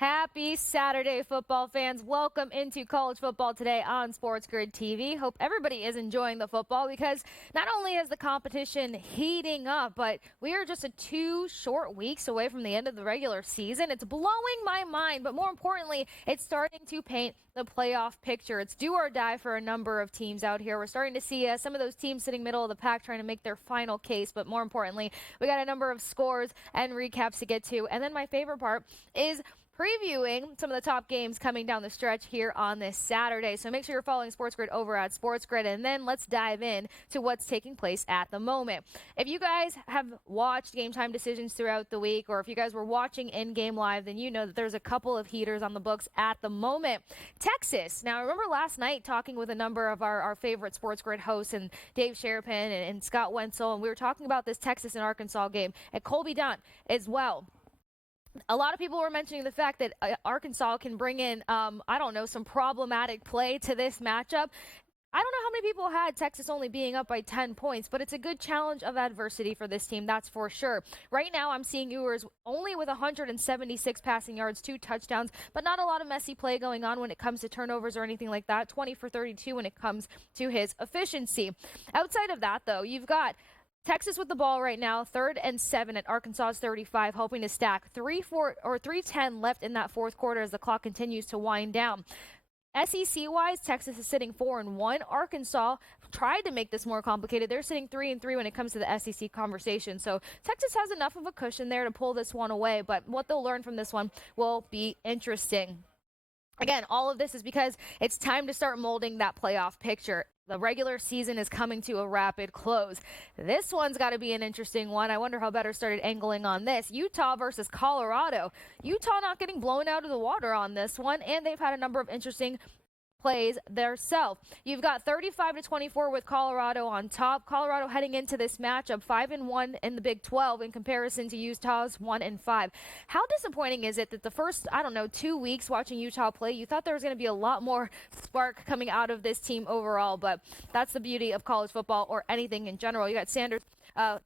Happy Saturday, football fans. Welcome into college football today on Sports Grid TV. Hope everybody is enjoying the football because not only is the competition heating up, but we are just 2 short weeks away from the end of the regular season. It's blowing my mind, but more importantly, it's starting to paint the playoff picture. It's do or die for a number of teams out here. We're starting to see some of those teams sitting middle of the pack trying to make their final case, but more importantly, we got a number of scores and recaps to get to. And then my favorite part is previewing some of the top games coming down the stretch here on this Saturday. So make sure you're following Sports Grid over at Sports Grid, and then let's dive in to what's taking place at the moment. If you guys have watched Game Time Decisions throughout the week, or if you guys were watching in-game live, then you know that there's a couple of heaters on the books at the moment. Texas. Now, I remember last night talking with a number of our favorite Sports Grid hosts, and Dave Sherpin and Scott Wenzel, and we were talking about this Texas and Arkansas game, and Colby Dunn as well. A lot of people were mentioning the fact that Arkansas can bring in, some problematic play to this matchup. I don't know how many people had Texas only being up by 10 points, but it's a good challenge of adversity for this team, that's for sure. Right now, I'm seeing Ewers only with 176 passing yards, 2 touchdowns, but not a lot of messy play going on when it comes to turnovers or anything like that. 20 for 32 when it comes to his efficiency. Outside of that, though, you've got Texas with the ball right now, 3rd and 7 at Arkansas's 35, hoping to stack 3:10 left in that fourth quarter as the clock continues to wind down. SEC-wise, Texas is sitting 4-1. Arkansas tried to make this more complicated. They're sitting 3-3 when it comes to the SEC conversation. So Texas has enough of a cushion there to pull this one away, but what they'll learn from this one will be interesting. Again, all of this is because it's time to start molding that playoff picture. The regular season is coming to a rapid close. This one's got to be an interesting one. I wonder how Better started angling on this. Utah versus Colorado. Utah not getting blown out of the water on this one, and they've had a number of interesting plays theirself. You've got 35-24 with Colorado on top. Colorado heading into this matchup 5-1 in the Big 12 in comparison to Utah's 1-5. How disappointing is it that the first, 2 weeks watching Utah play, you thought there was going to be a lot more spark coming out of this team overall, but that's the beauty of college football or anything in general. You got Sanders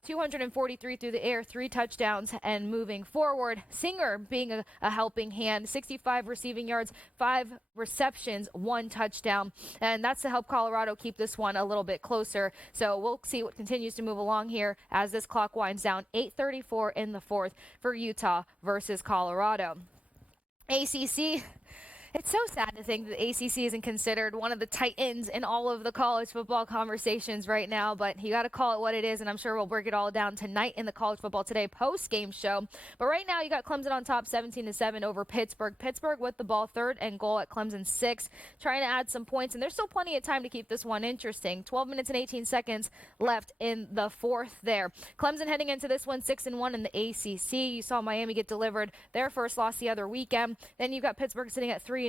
243 through the air, 3 touchdowns, and moving forward. Singer being a helping hand, 65 receiving yards, 5 receptions, 1 touchdown, and that's to help Colorado keep this one a little bit closer. So we'll see what continues to move along here as this clock winds down. 8:34 in the fourth for Utah versus Colorado. ACC. It's so sad to think that the ACC isn't considered one of the titans in all of the college football conversations right now, but you got to call it what it is, and I'm sure we'll break it all down tonight in the College Football Today post-game show. But right now, you got Clemson on top 17-7 over Pittsburgh. Pittsburgh with the ball, 3rd and goal at Clemson 6, trying to add some points, and there's still plenty of time to keep this one interesting. 12 minutes and 18 seconds left in the fourth there. Clemson heading into this one 6-1 in the ACC. You saw Miami get delivered their first loss the other weekend. Then you've got Pittsburgh sitting at 3-2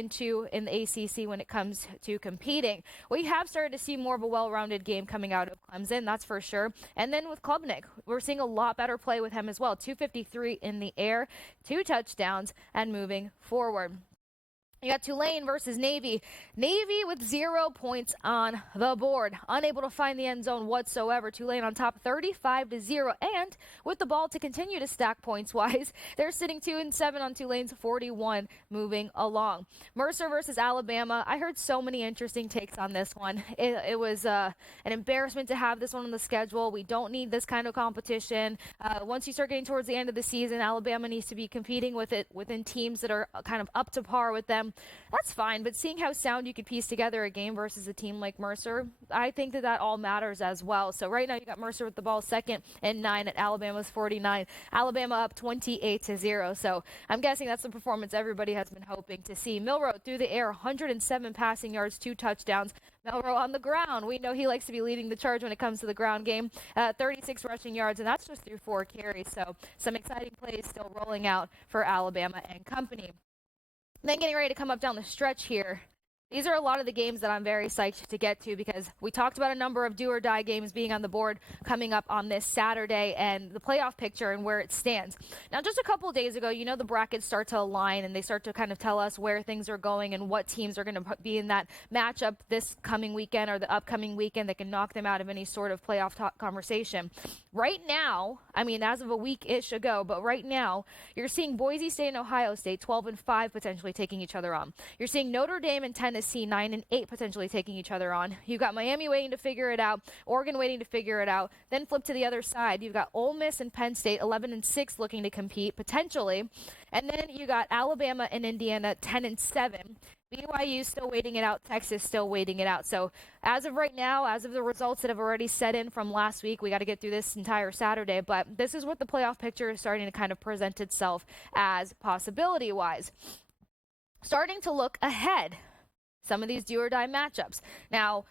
in the ACC when it comes to competing. We have started to see more of a well-rounded game coming out of Clemson, that's for sure. And then with Klubnik, we're seeing a lot better play with him as well. 253 in the air, 2 touchdowns, and moving forward. You got Tulane versus Navy. Navy with 0 points on the board. Unable to find the end zone whatsoever. Tulane on top 35-0. And with the ball to continue to stack points-wise, they're sitting 2-7 on Tulane's 41 moving along. Mercer versus Alabama. I heard so many interesting takes on this one. It was an embarrassment to have this one on the schedule. We don't need this kind of competition. Once you start getting towards the end of the season, Alabama needs to be competing with it within teams that are kind of up to par with them. That's fine, but seeing how sound you could piece together a game versus a team like Mercer, I think that all matters as well. So right now you got Mercer with the ball 2nd and 9 at Alabama's 49. Alabama up 28-0. So I'm guessing that's the performance everybody has been hoping to see. Milroe through the air, 107 passing yards, 2 touchdowns. Milroe on the ground. We know he likes to be leading the charge when it comes to the ground game. 36 rushing yards, and that's just through 4 carries. So some exciting plays still rolling out for Alabama and company. Then getting ready to come up down the stretch here, These are a lot of the games that I'm very psyched to get to because we talked about a number of do-or-die games being on the board coming up on this Saturday and the playoff picture and where it stands. Now, just a couple of days ago, the brackets start to align and they start to kind of tell us where things are going and what teams are going to be in that matchup this coming weekend or the upcoming weekend that can knock them out of any sort of playoff conversation. Right now, as of a week-ish ago, but right now, you're seeing Boise State and Ohio State 12-5 potentially taking each other on. You're seeing Notre Dame and Tennessee 9-8 potentially taking each other on. You've got Miami waiting to figure it out, Oregon waiting to figure it out. Then flip to the other side. You've got Ole Miss and Penn State 11-6 looking to compete potentially. And then you got Alabama and Indiana 10-7. BYU still waiting it out. Texas still waiting it out. So as of right now, as of the results that have already set in from last week, we got to get through this entire Saturday. But this is what the playoff picture is starting to kind of present itself as possibility-wise. Starting to look ahead. Some of these do-or-die matchups. Now,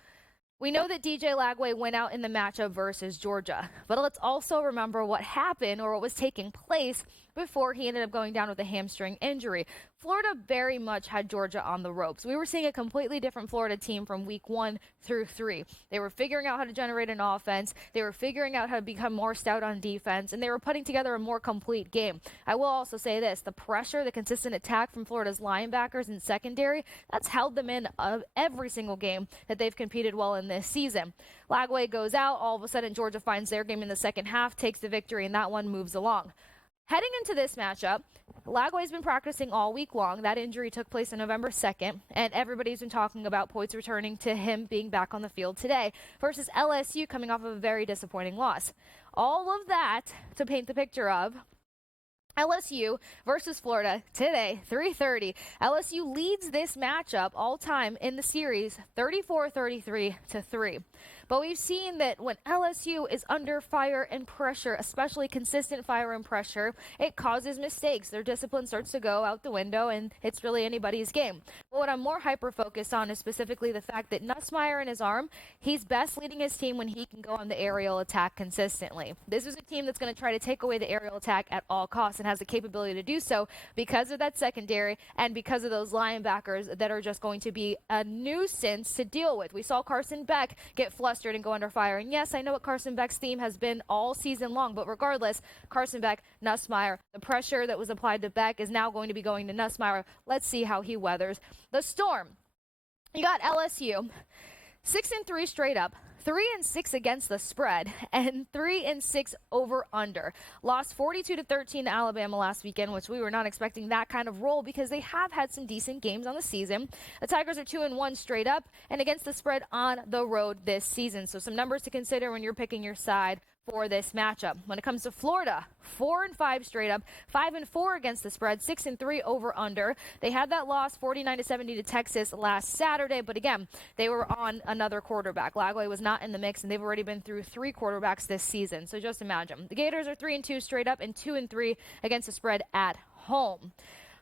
we know that DJ Lagway went out in the matchup versus Georgia, but let's also remember what happened or what was taking place before he ended up going down with a hamstring injury. Florida very much had Georgia on the ropes. We were seeing a completely different Florida team from week 1 through 3. They were figuring out how to generate an offense. They were figuring out how to become more stout on defense, and they were putting together a more complete game. I will also say this, the pressure, the consistent attack from Florida's linebackers and secondary, that's held them in every single game that they've competed well in this season. Lagway goes out, all of a sudden Georgia finds their game in the second half, takes the victory, and that one moves along. Heading into this matchup, Lagway's been practicing all week long. That injury took place on November 2nd, and everybody's been talking about Poits returning to him being back on the field today versus LSU coming off of a very disappointing loss. All of that to paint the picture of LSU versus Florida today, 3:30. LSU leads this matchup all time in the series 34-33-3. But we've seen that when LSU is under fire and pressure, especially consistent fire and pressure, it causes mistakes. Their discipline starts to go out the window, and it's really anybody's game. But what I'm more hyper-focused on is specifically the fact that Nussmeier in his arm, he's best leading his team when he can go on the aerial attack consistently. This is a team that's going to try to take away the aerial attack at all costs and has the capability to do so because of that secondary and because of those linebackers that are just going to be a nuisance to deal with. We saw Carson Beck get flustered and go under fire. And yes, I know what Carson Beck's theme has been all season long, but regardless, Carson Beck, Nussmeier, the pressure that was applied to Beck is now going to be going to Nussmeier. Let's see how he weathers the storm. You got LSU, 6-3 straight up, 3-6 against the spread, and 3-6 over under. Lost 42-13 to Alabama last weekend, which we were not expecting that kind of roll because they have had some decent games on the season. The Tigers are 2-1 straight up and against the spread on the road this season. So some numbers to consider when you're picking your side for this matchup. When it comes to Florida, 4-5 straight up, 5-4 against the spread, 6-3 over under. They had that loss 49-70 to Texas last Saturday, but again, they were on another quarterback. Lagway was not in the mix, and they've already been through 3 quarterbacks this season. So just imagine. The Gators are 3-2 straight up and 2-3 against the spread at home.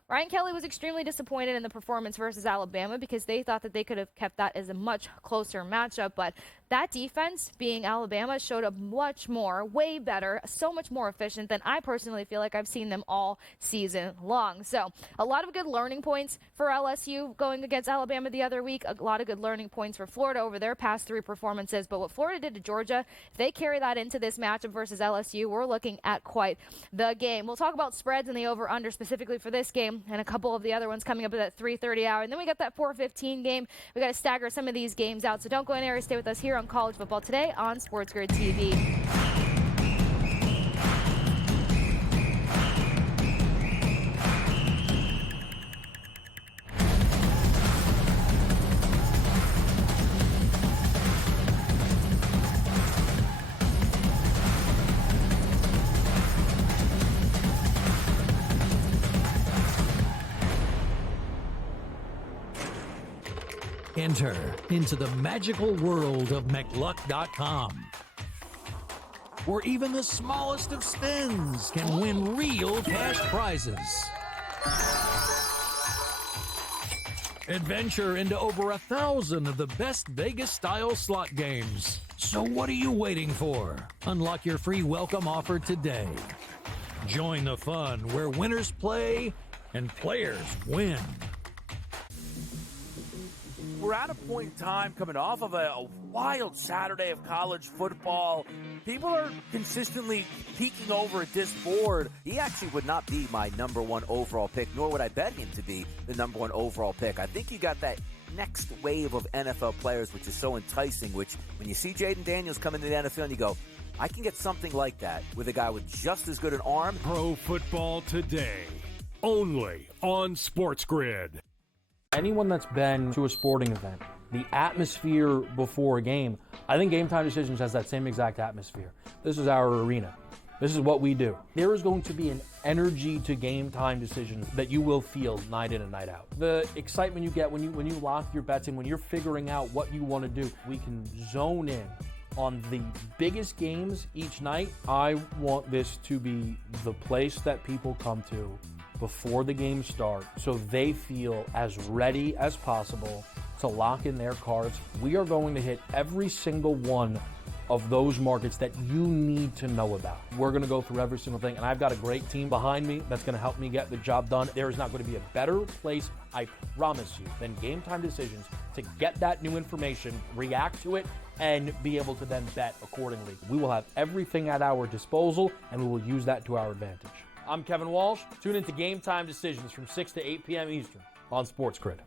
Ryan Kelly was extremely disappointed in the performance versus Alabama because they thought that they could have kept that as a much closer matchup, but that defense, being Alabama, showed up much more, way better, so much more efficient than I personally feel like I've seen them all season long. So a lot of good learning points for LSU going against Alabama the other week, a lot of good learning points for Florida over their past 3 performances, but what Florida did to Georgia, if they carry that into this matchup versus LSU, we're looking at quite the game. We'll talk about spreads and the over-under specifically for this game and a couple of the other ones coming up at that 3:30 hour. And then we got that 4:15 game. We got to stagger some of these games out. So don't go anywhere. Stay with us here on College Football Today on Sports Grid TV. Enter into the magical world of McLuck.com, where even the smallest of spins can win real cash prizes. Adventure into over 1,000 of the best Vegas-style slot games. So what are you waiting for? Unlock your free welcome offer today. Join the fun where winners play and players win. we're at a point in time coming off of a wild Saturday of college football. People are consistently peeking over at this board. He actually would not be my number one overall pick, nor would I bet him to be the number one overall pick. I think you got that next wave of NFL players, which is so enticing, which when you see Jaden Daniels come into the NFL and you go, I can get something like that with a guy with just as good an arm. Pro Football Today, only on Sports Grid. Anyone that's been to a sporting event, the atmosphere before a game, I think Game Time Decisions has that same exact atmosphere. This is our arena. This is what we do. There is going to be an energy to Game Time Decisions that you will feel night in and night out. The excitement you get when you lock your bets in, when you're figuring out what you want to do, we can zone in on the biggest games each night. I want this to be the place that people come to before the games start so they feel as ready as possible to lock in their cards. We are going to hit every single one of those markets that you need to know about. We're going to go through every single thing, and I've got a great team behind me that's going to help me get the job done. There is not going to be a better place, I promise you, than Game Time Decisions to get that new information, react to it, and be able to then bet accordingly. We will have everything at our disposal, and we will use that to our advantage. I'm Kevin Walsh. Tune into Game Time Decisions from 6 to 8 p.m. Eastern on Sports Grid.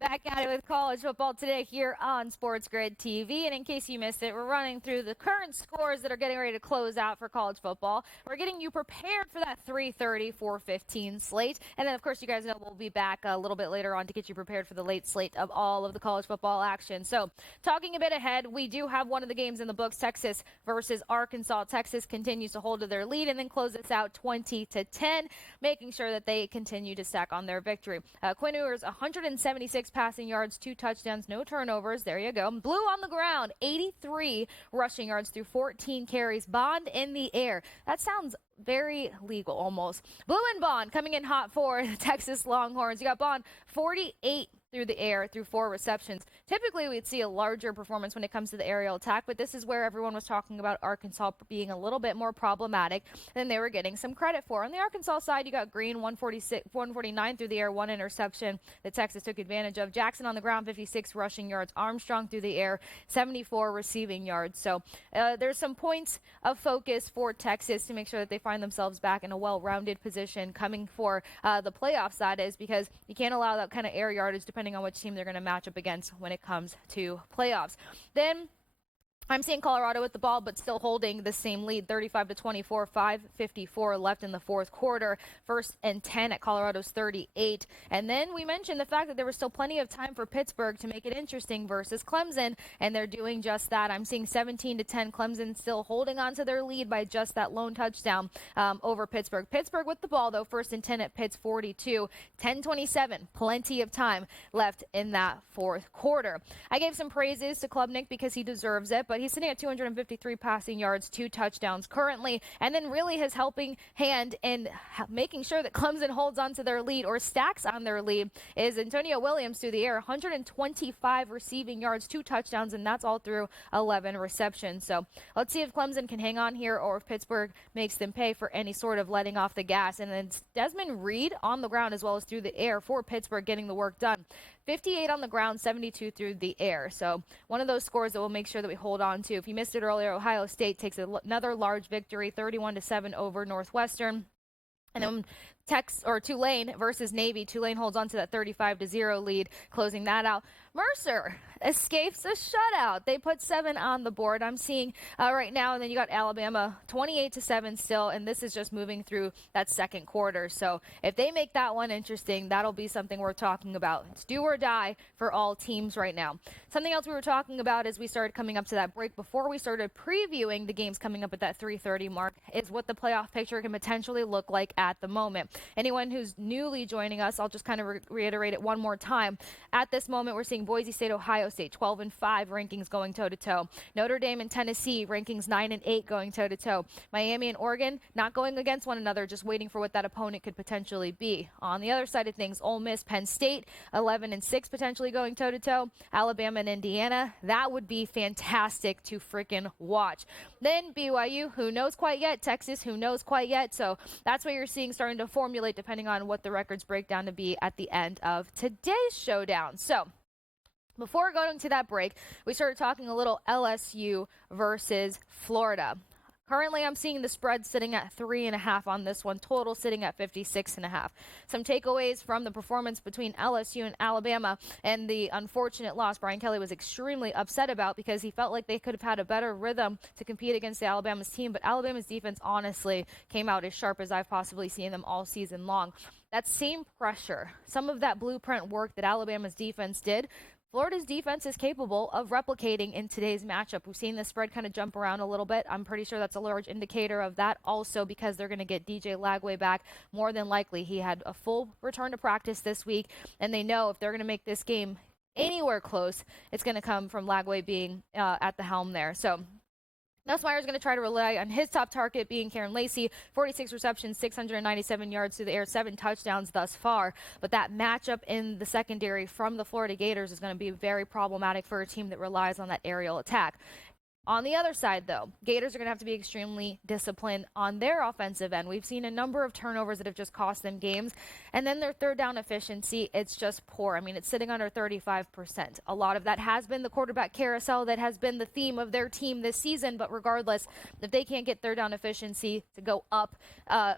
Back at it with college football today here on Sports Grid TV. And in case you missed it, we're running through the current scores that are getting ready to close out for college football. We're getting you prepared for that 3:30, 4:15 slate. And then, of course, you guys know we'll be back a little bit later on to get you prepared for the late slate of all of the college football action. So talking a bit ahead, we do have one of the games in the books, Texas versus Arkansas. Texas continues to hold to their lead and then close this out 20-10, making sure that they continue to stack on their victory. Quinn Ewers, 176 passing yards, 2 touchdowns, no turnovers. There you go. Blue on the ground, 83 rushing yards through 14 carries. Bond in the air. That sounds very legal almost. Blue and Bond coming in hot for the Texas Longhorns. You got Bond, 48 through the air through 4 receptions. Typically, we'd see a larger performance when it comes to the aerial attack, but this is where everyone was talking about Arkansas being a little bit more problematic than they were getting some credit for. On the Arkansas side, you got Green, 149 through the air, 1 interception that Texas took advantage of. Jackson on the ground, 56 rushing yards. Armstrong through the air, 74 receiving yards. So there's some points of focus for Texas to make sure that they find themselves back in a well-rounded position coming for the playoffs, that is, because you can't allow that kind of air yardage depending on which team they're going to match up against when it comes to playoffs. Then I'm seeing Colorado with the ball, but still holding the same lead, 35-24, 5:54 left in the fourth quarter. 1st and 10 at Colorado's 38. And then we mentioned the fact that there was still plenty of time for Pittsburgh to make it interesting versus Clemson, and they're doing just that. I'm seeing 17-10, Clemson still holding on to their lead by just that lone touchdown over Pittsburgh. Pittsburgh with the ball, though, 1st and 10 at Pitt's 42. 10:27, plenty of time left in that fourth quarter. I gave some praises to Klubnik because he deserves it, but he's sitting at 253 passing yards, 2 touchdowns currently, and then really his helping hand in making sure that Clemson holds on to their lead or stacks on their lead is Antonio Williams through the air, 125 receiving yards, 2 touchdowns, and that's all through 11 receptions. So let's see if Clemson can hang on here or if Pittsburgh makes them pay for any sort of letting off the gas. And then Desmond Reed on the ground as well as through the air for Pittsburgh getting the work done. 58 on the ground, 72 through the air. So one of those scores that we'll make sure that we hold on to. If you missed it earlier, Ohio State takes another large victory, 31-7 over Northwestern. And then Tulane versus Navy. Tulane holds on to that 35-0 lead, closing that out. Mercer escapes a shutout. They put 7 on the board. I'm seeing right now, and then you got Alabama 28-7 still, and this is just moving through that second quarter. So if they make that one interesting, that'll be something we're talking about. It's do or die for all teams right now. Something else we were talking about as we started coming up to that break before we started previewing the games coming up at that 3:30 mark is what the playoff picture can potentially look like at the moment. Anyone who's newly joining us, I'll just kind of reiterate it one more time. At this moment, we're seeing Boise State, Ohio State, 12-5 rankings going toe-to-toe. Notre Dame and Tennessee, rankings 9-8 going toe-to-toe. Miami and Oregon not going against one another, just waiting for what that opponent could potentially be. On the other side of things, Ole Miss, Penn State, 11-6 potentially going toe-to-toe. Alabama and Indiana, that would be fantastic to freaking watch. Then BYU, who knows quite yet? Texas, who knows quite yet? So that's what you're seeing starting to formulate depending on what the records break down to be at the end of today's showdown. So before going to that break, we started talking a little LSU versus Florida. Currently, I'm seeing the spread sitting at 3.5 on this one, total sitting at 56.5. Some takeaways from the performance between LSU and Alabama and the unfortunate loss Brian Kelly was extremely upset about because he felt like they could have had a better rhythm to compete against the Alabama's team, but Alabama's defense honestly came out as sharp as I've possibly seen them all season long. That same pressure, some of that blueprint work that Alabama's defense did, Florida's defense is capable of replicating in today's matchup. We've seen the spread kind of jump around a little bit. I'm pretty sure that's a large indicator of that also because they're going to get DJ Lagway back more than likely. He had a full return to practice this week, and they know if they're going to make this game anywhere close, it's going to come from Lagway being at the helm there. So Nussmeier's going to try to rely on his top target being Karen Lacey, 46 receptions, 697 yards through the air, 7 touchdowns thus far. But that matchup in the secondary from the Florida Gators is going to be very problematic for a team that relies on that aerial attack. On the other side, though, Gators are going to have to be extremely disciplined on their offensive end. We've seen a number of turnovers that have just cost them games. And then their third down efficiency, it's just poor. I mean, it's sitting under 35%. A lot of that has been the quarterback carousel that has been the theme of their team this season. But regardless, if they can't get third down efficiency to go up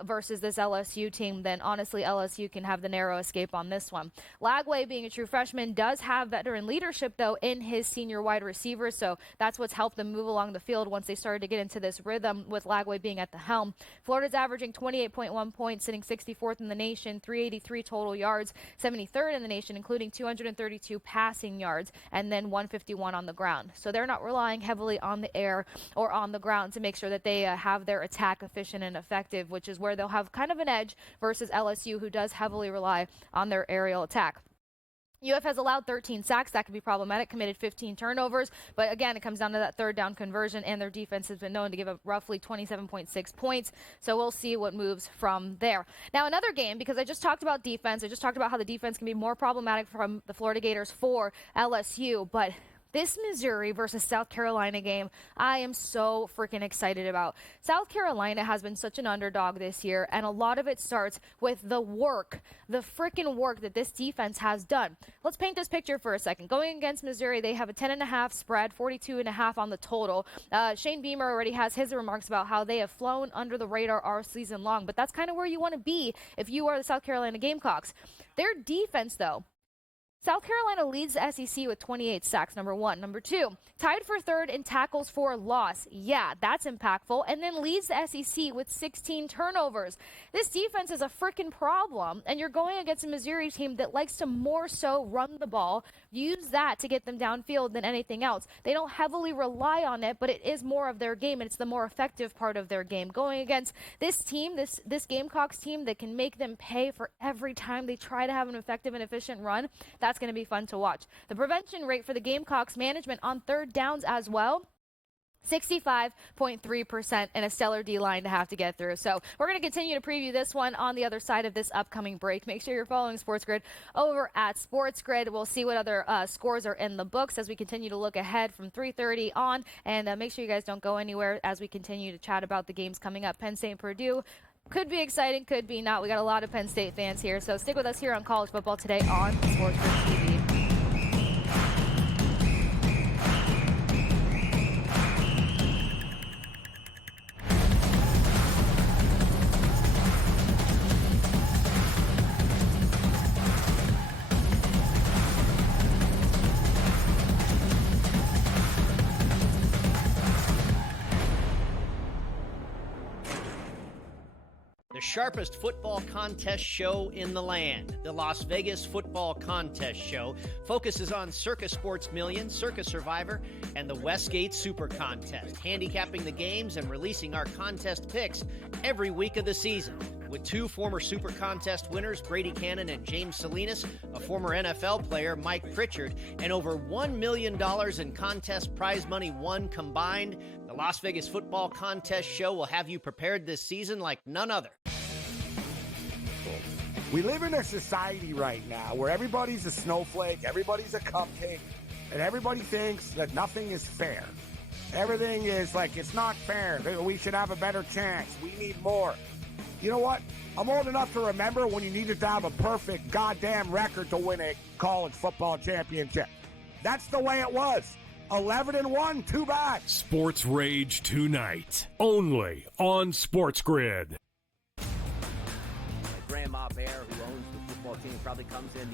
versus this LSU team, then honestly, LSU can have the narrow escape on this one. Lagway, being a true freshman, does have veteran leadership, though, in his senior wide receivers. So that's what's helped them move along the field once they started to get into this rhythm with Lagway being at the helm. Florida's averaging 28.1 points, sitting 64th in the nation, 383 total yards, 73rd in the nation, including 232 passing yards, and then 151 on the ground. So they're not relying heavily on the air or on the ground to make sure that they have their attack efficient and effective, which is where they'll have kind of an edge versus LSU, who does heavily rely on their aerial attack. UF has allowed 13 sacks. That could be problematic, committed 15 turnovers. But again, it comes down to that third down conversion, and their defense has been known to give up roughly 27.6 points. So we'll see what moves from there. Now, another game, because I just talked about defense. I just talked about how the defense can be more problematic from the Florida Gators for LSU. But this Missouri versus South Carolina game, I am so freaking excited about. South Carolina has been such an underdog this year, and a lot of it starts with the freaking work that this defense has done. Let's paint this picture for a second. Going against Missouri, they have a 10.5 spread, 42.5 on the total. Shane Beamer already has his remarks about how they have flown under the radar all season long, but that's kind of where you want to be if you are the South Carolina Gamecocks. Their defense, though, South Carolina leads the SEC with 28 sacks, number one. Number two, tied for third in tackles for loss. Yeah, that's impactful. And then leads the SEC with 16 turnovers. This defense is a freaking problem. And you're going against a Missouri team that likes to more so run the ball, use that to get them downfield than anything else. They don't heavily rely on it, but it is more of their game, and it's the more effective part of their game. Going against this team, this Gamecocks team that can make them pay for every time they try to have an effective and efficient run, that's going to be fun to watch. The prevention rate for the Gamecocks management on third downs as well, 65.3%, and a stellar D-line to have to get through. So we're going to continue to preview this one on the other side of this upcoming break. Make sure you're following Sports Grid over at Sports Grid. We'll see what other scores are in the books as we continue to look ahead from 3:30 on. And make sure you guys don't go anywhere as we continue to chat about the games coming up. Penn State, Purdue. Could be exciting, could be not. We got a lot of Penn State fans here. So stick with us here on College Football Today on Sports Grid TV. the sharpest football contest show in the land. The Las Vegas Football Contest Show focuses on Circus Sports Million, Circus Survivor, and the Westgate Super Contest, handicapping the games and releasing our contest picks every week of the season. With two former Super Contest winners, Brady Cannon and James Salinas, a former NFL player, Mike Pritchard, and over $1 million in contest prize money won combined, the Las Vegas Football Contest Show will have you prepared this season like none other. We live in a society right now where everybody's a snowflake, everybody's a cupcake, and everybody thinks that nothing is fair. Everything is like, it's not fair. We should have a better chance. We need more. You know what? I'm old enough to remember when you needed to have a perfect goddamn record to win a college football championship. That's the way it was. 11-1, too bad. Sports Rage tonight, only on Sports Grid. Grandma Bear, who owns the football team, probably comes in,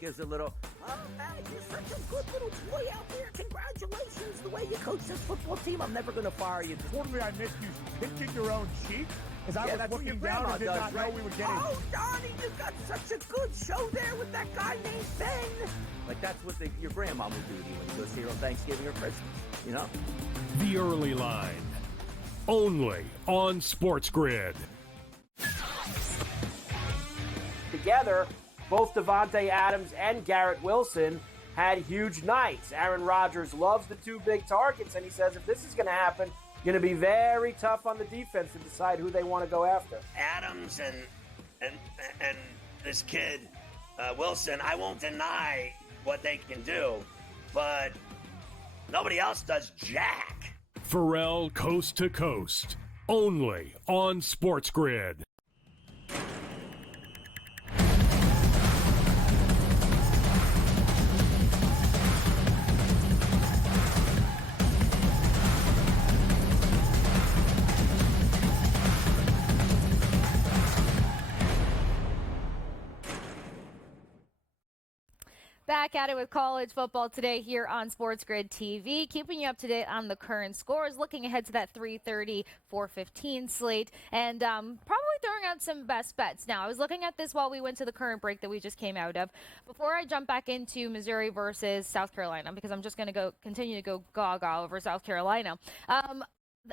gives a little, oh, man, you're such a good little boy out there. Congratulations, the way you coach this football team. I'm never going to fire you. Totally, I missed you pinching your own cheek as I was that's what your looking down grandma and did does, not right? know we were getting. Oh, Donnie, you got such a good show there with that guy named Ben. Like, that's what your grandma would do to you when you go see her on Thanksgiving or Christmas, The Early Line, only on Sports Grid. Together, both Devontae Adams and Garrett Wilson had huge nights. Aaron Rodgers loves the two big targets, and he says if this is going to happen, going to be very tough on the defense to decide who they want to go after. Adams and this kid Wilson, I won't deny what they can do, but nobody else does jack. Pharrell Coast to Coast, only on Sports Grid. Back at it with college football today here on Sports Grid TV, keeping you up to date on the current scores, looking ahead to that 3:30, 4:15 slate, and probably throwing out some best bets. Now, I was looking at this while we went to the current break that we just came out of. Before I jump back into Missouri versus South Carolina, because I'm just going to continue to go gaga over South Carolina.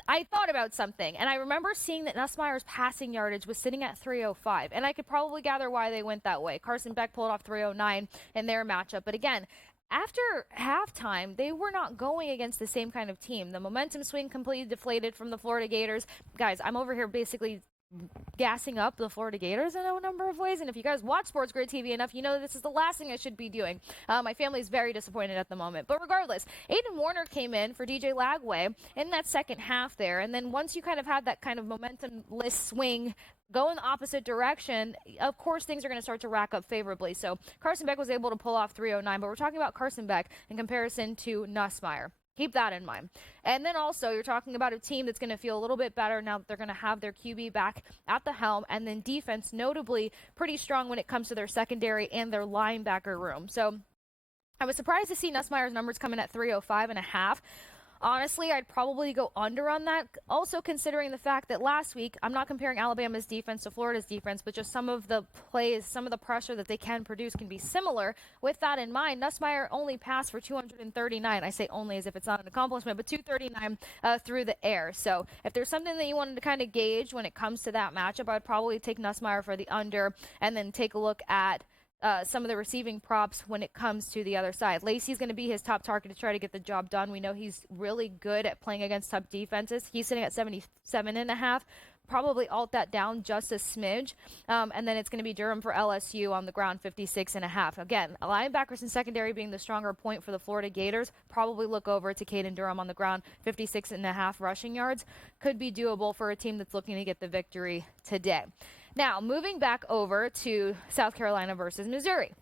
I thought about something, and I remember seeing that Nussmeier's passing yardage was sitting at 305, and I could probably gather why they went that way. Carson Beck pulled off 309 in their matchup, but again, after halftime, they were not going against the same kind of team. The momentum swing completely deflated from the Florida Gators. Guys, I'm over here basically gassing up the Florida Gators in a number of ways, and if you guys watch Sports Grid TV enough, you know this is the last thing I should be doing. My family is very disappointed at the moment, but regardless, Aiden Warner came in for DJ Lagway in that second half there, and then once you kind of have that kind of momentum-less swing go in the opposite direction, of course things are going to start to rack up favorably. So Carson Beck was able to pull off 309, but we're talking about Carson Beck in comparison to Nussmeier. Keep that in mind. And then also, you're talking about a team that's going to feel a little bit better now that they're going to have their QB back at the helm, and then defense notably pretty strong when it comes to their secondary and their linebacker room. So I was surprised to see Nussmeier's numbers come in at 305.5. Honestly, I'd probably go under on that. Also considering the fact that last week, I'm not comparing Alabama's defense to Florida's defense, but just some of the plays, some of the pressure that they can produce can be similar. With that in mind, Nussmeier only passed for 239. I say only as if it's not an accomplishment, but 239 through the air. So if there's something that you wanted to kind of gauge when it comes to that matchup, I'd probably take Nussmeier for the under and then take a look at some of the receiving props when it comes to the other side. Lacey's going to be his top target to try to get the job done. We know he's really good at playing against tough defenses. He's sitting at 77.5. Probably alt that down just a smidge. And then it's going to be Durham for LSU on the ground, 56.5. Again, linebackers and secondary being the stronger point for the Florida Gators. Probably look over to Caden Durham on the ground, 56.5 rushing yards. Could be doable for a team that's looking to get the victory today. Now, moving back over to South Carolina versus Missouri.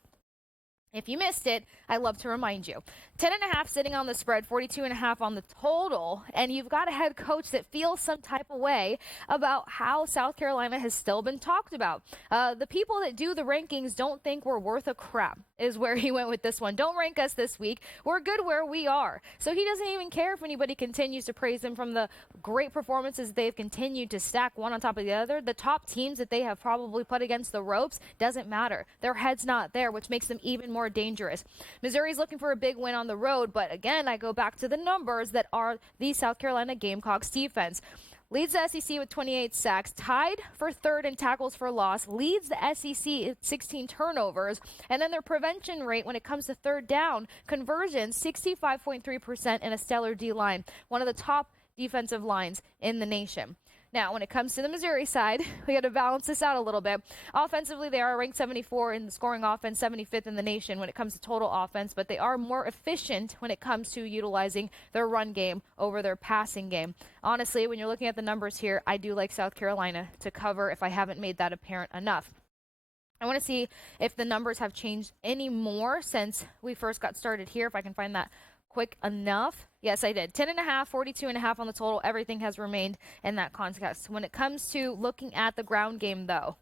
If you missed it, I'd love to remind you. 10.5 sitting on the spread, 42.5 on the total, and you've got a head coach that feels some type of way about how South Carolina has still been talked about. The people that do the rankings don't think we're worth a crap, is where he went with this one. Don't rank us this week. We're good where we are. So he doesn't even care if anybody continues to praise him from the great performances they've continued to stack one on top of the other. The top teams that they have probably put against the ropes doesn't matter. Their head's not there, which makes them even more dangerous. Missouri's looking for a big win on the road, but again, I go back to the numbers that are the South Carolina Gamecocks defense. Leads the SEC with 28 sacks, tied for third in tackles for loss, leads the SEC at 16 turnovers, and then their prevention rate when it comes to third down conversion, 65.3%, and a stellar D-line, one of the top defensive lines in the nation. Now, when it comes to the Missouri side, we got to balance this out a little bit. Offensively, they are ranked 74 in the scoring offense, 75th in the nation when it comes to total offense, but they are more efficient when it comes to utilizing their run game over their passing game. Honestly, when you're looking at the numbers here, I do like South Carolina to cover if I haven't made that apparent enough. I want to see if the numbers have changed any more since we first got started here, if I can find that quick enough. Yes, I did. 10.5, 42.5 on the total. Everything has remained in that context. When it comes to looking at the ground game, though,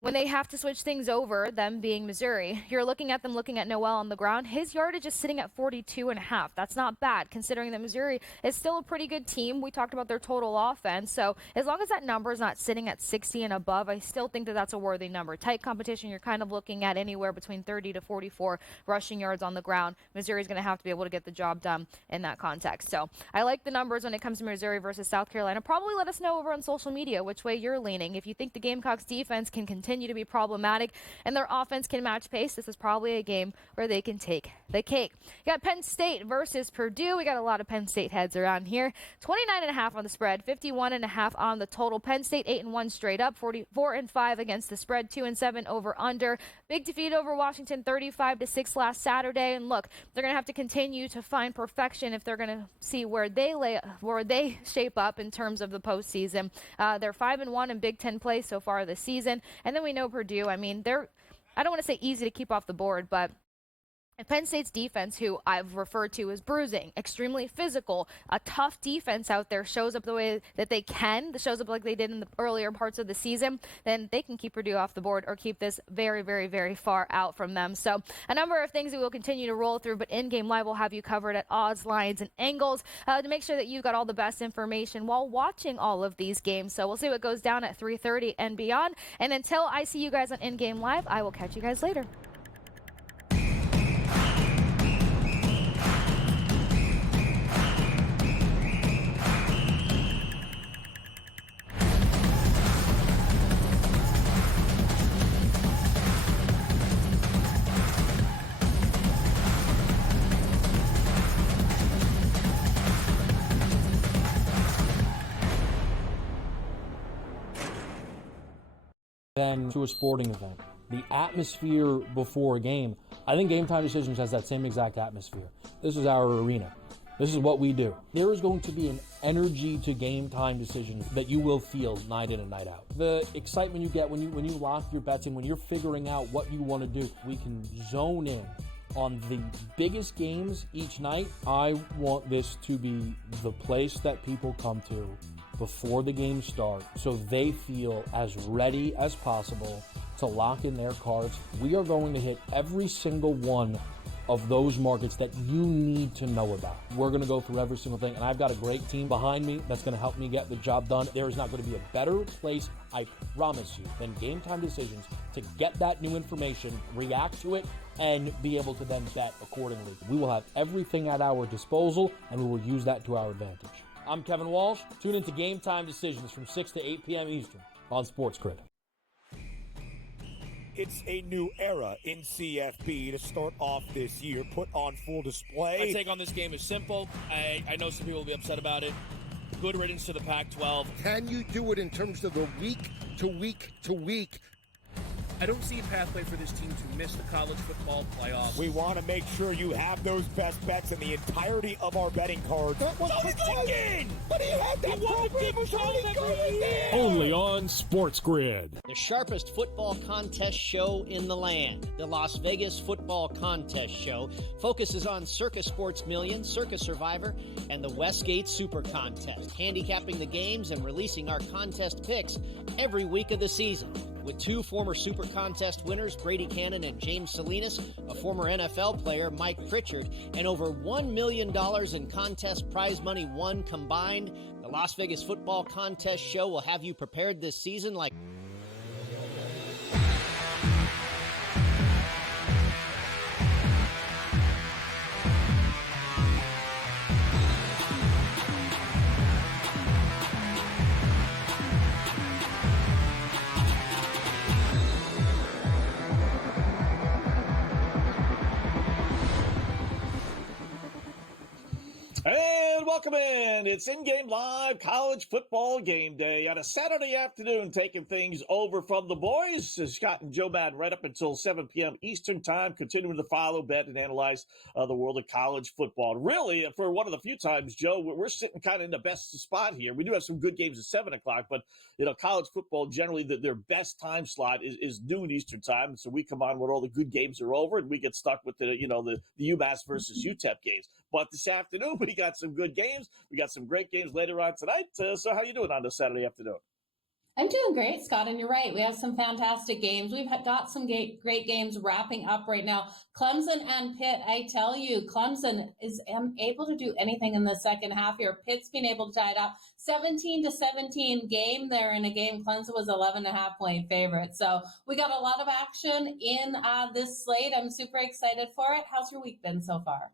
when they have to switch things over, them being Missouri, you're looking at Noel on the ground. His yardage is sitting at 42.5. That's not bad, considering that Missouri is still a pretty good team. We talked about their total offense. So as long as that number is not sitting at 60 and above, I still think that that's a worthy number. Tight competition, you're kind of looking at anywhere between 30 to 44 rushing yards on the ground. Missouri's going to have to be able to get the job done in that context. So I like the numbers when it comes to Missouri versus South Carolina. Probably let us know over on social media which way you're leaning. If you think the Gamecocks defense can continue to be problematic and their offense can match pace, this is probably a game where they can take the cake. You got Penn State versus Purdue. We got a lot of Penn State heads around here. 29.5 on the spread, 51.5 on the total. Penn State 8-1 straight up, 44-5 against the spread, 2-7 over under. Big defeat over Washington, 35-6 last Saturday. And look, they're going to have to continue to find perfection if they're going to see where they shape up in terms of the postseason. They're 5-1 in Big Ten play so far this season. And then we know Purdue, I mean, I don't want to say easy to keep off the board, but Penn State's defense, who I've referred to as bruising, extremely physical, a tough defense out there, shows up the way that they can, that shows up like they did in the earlier parts of the season, then they can keep Purdue off the board or keep this very, very, very far out from them. So a number of things that we'll continue to roll through, but in-game live will have you covered at odds, lines, and angles to make sure that you've got all the best information while watching all of these games. So we'll see what goes down at 3:30 and beyond. And until I see you guys on in-game live, I will catch you guys later. Than to a sporting event. The atmosphere before a game, I think Game Time Decisions has that same exact atmosphere. This is our arena. This is what we do. There is going to be an energy to Game Time Decisions that you will feel night in and night out. The excitement you get when you lock your bets in, when you're figuring out what you want to do, we can zone in on the biggest games each night. I want this to be the place that people come to before the game starts so they feel as ready as possible to lock in their cards. We are going to hit every single one of those markets that you need to know about. We're going to go through every single thing, and I've got a great team behind me that's going to help me get the job done. There is not going to be a better place, I promise you, than Game Time Decisions to get that new information, react to it, and be able to then bet accordingly. We will have everything at our disposal, and we will use that to our advantage. I'm Kevin Walsh. Tune into Game Time Decisions from 6 to 8 p.m. Eastern on Sports Grid. It's a new era in CFB to start off this year, put on full display. My take on this game is simple. I know some people will be upset about it. Good riddance to the Pac-12. Can you do it in terms of the week to week to week? I don't see a pathway for this team to miss the college football playoffs. We want to make sure you have those best bets in the entirety of our betting cards. That was thinking! But he had that program was already going there! Only on Sports Grid. The sharpest football contest show in the land, the Las Vegas Football Contest Show, focuses on Circa Sports Million, Circa Survivor, and the Westgate Super Contest, handicapping the games and releasing our contest picks every week of the season. With two former Super Contest winners, Brady Cannon and James Salinas, a former NFL player, Mike Pritchard, and over $1 million in contest prize money won combined, the Las Vegas Football Contest Show will have you prepared this season like... And welcome in. It's in-game live college football game day on a Saturday afternoon, taking things over from the boys. Scott and Joe Madden right up until 7 p.m. Eastern time, continuing to follow, bet, and analyze the world of college football. Really, for one of the few times, Joe, we're sitting kind of in the best spot here. We do have some good games at 7 o'clock, but, college football, generally, their best time slot is noon Eastern time. And so we come on when all the good games are over, and we get stuck with the UMass versus UTEP games. But this afternoon, we got some good games. We got some great games later on tonight. So how you doing on this Saturday afternoon? I'm doing great, Scott, and you're right. We have some fantastic games. We've got some great games wrapping up right now. Clemson and Pitt, I tell you, Clemson is able to do anything in the second half here. Pitt's been able to tie it up. 17-17 game there in a game. Clemson was 11.5-point favorite. So we got a lot of action in this slate. I'm super excited for it. How's your week been so far?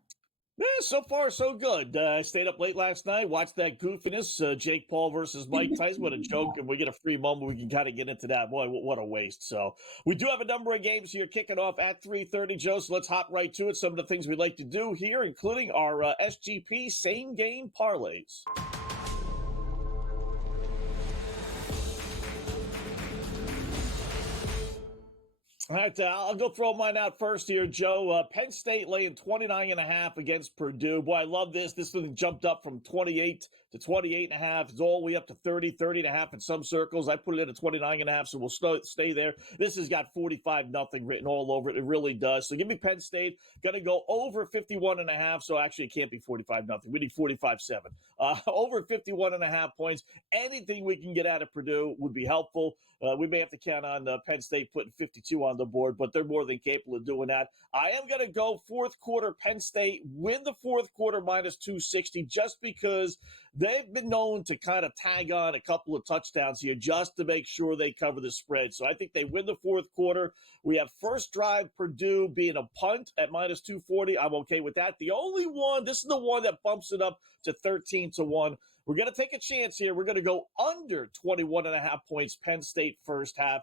Yeah, so far, so good. I stayed up late last night, watched that goofiness, Jake Paul versus Mike Tyson. What a joke, and we get a free moment. We can kind of get into that. Boy, what a waste. So we do have a number of games here kicking off at 3:30, Joe, so let's hop right to it. Some of the things we like to do here, including our SGP same-game parlays. All right, I'll go throw mine out first here, Joe. Penn State laying 29.5 against Purdue. Boy, I love this. This one jumped up from 28 to 28.5. It's all the way up to 30.5 in some circles. I put it in at 29.5, so we'll stay there. This has got 45-0 written all over it. It really does. So give me Penn State. Going to go over 51.5, so actually it can't be 45-0. We need 45-7. Over 51.5 points. Anything we can get out of Purdue would be helpful. We may have to count on Penn State putting 52 on the board, but they're more than capable of doing that. I am going to go fourth quarter Penn State, win the fourth quarter minus 260, just because they've been known to kind of tag on a couple of touchdowns here just to make sure they cover the spread. So I think they win the fourth quarter. We have first drive Purdue being a punt at minus 240. I'm okay with that. The only one, this is the one that bumps it up to 13-1. We're going to take a chance here. We're going to go under 21.5 points, Penn State first half.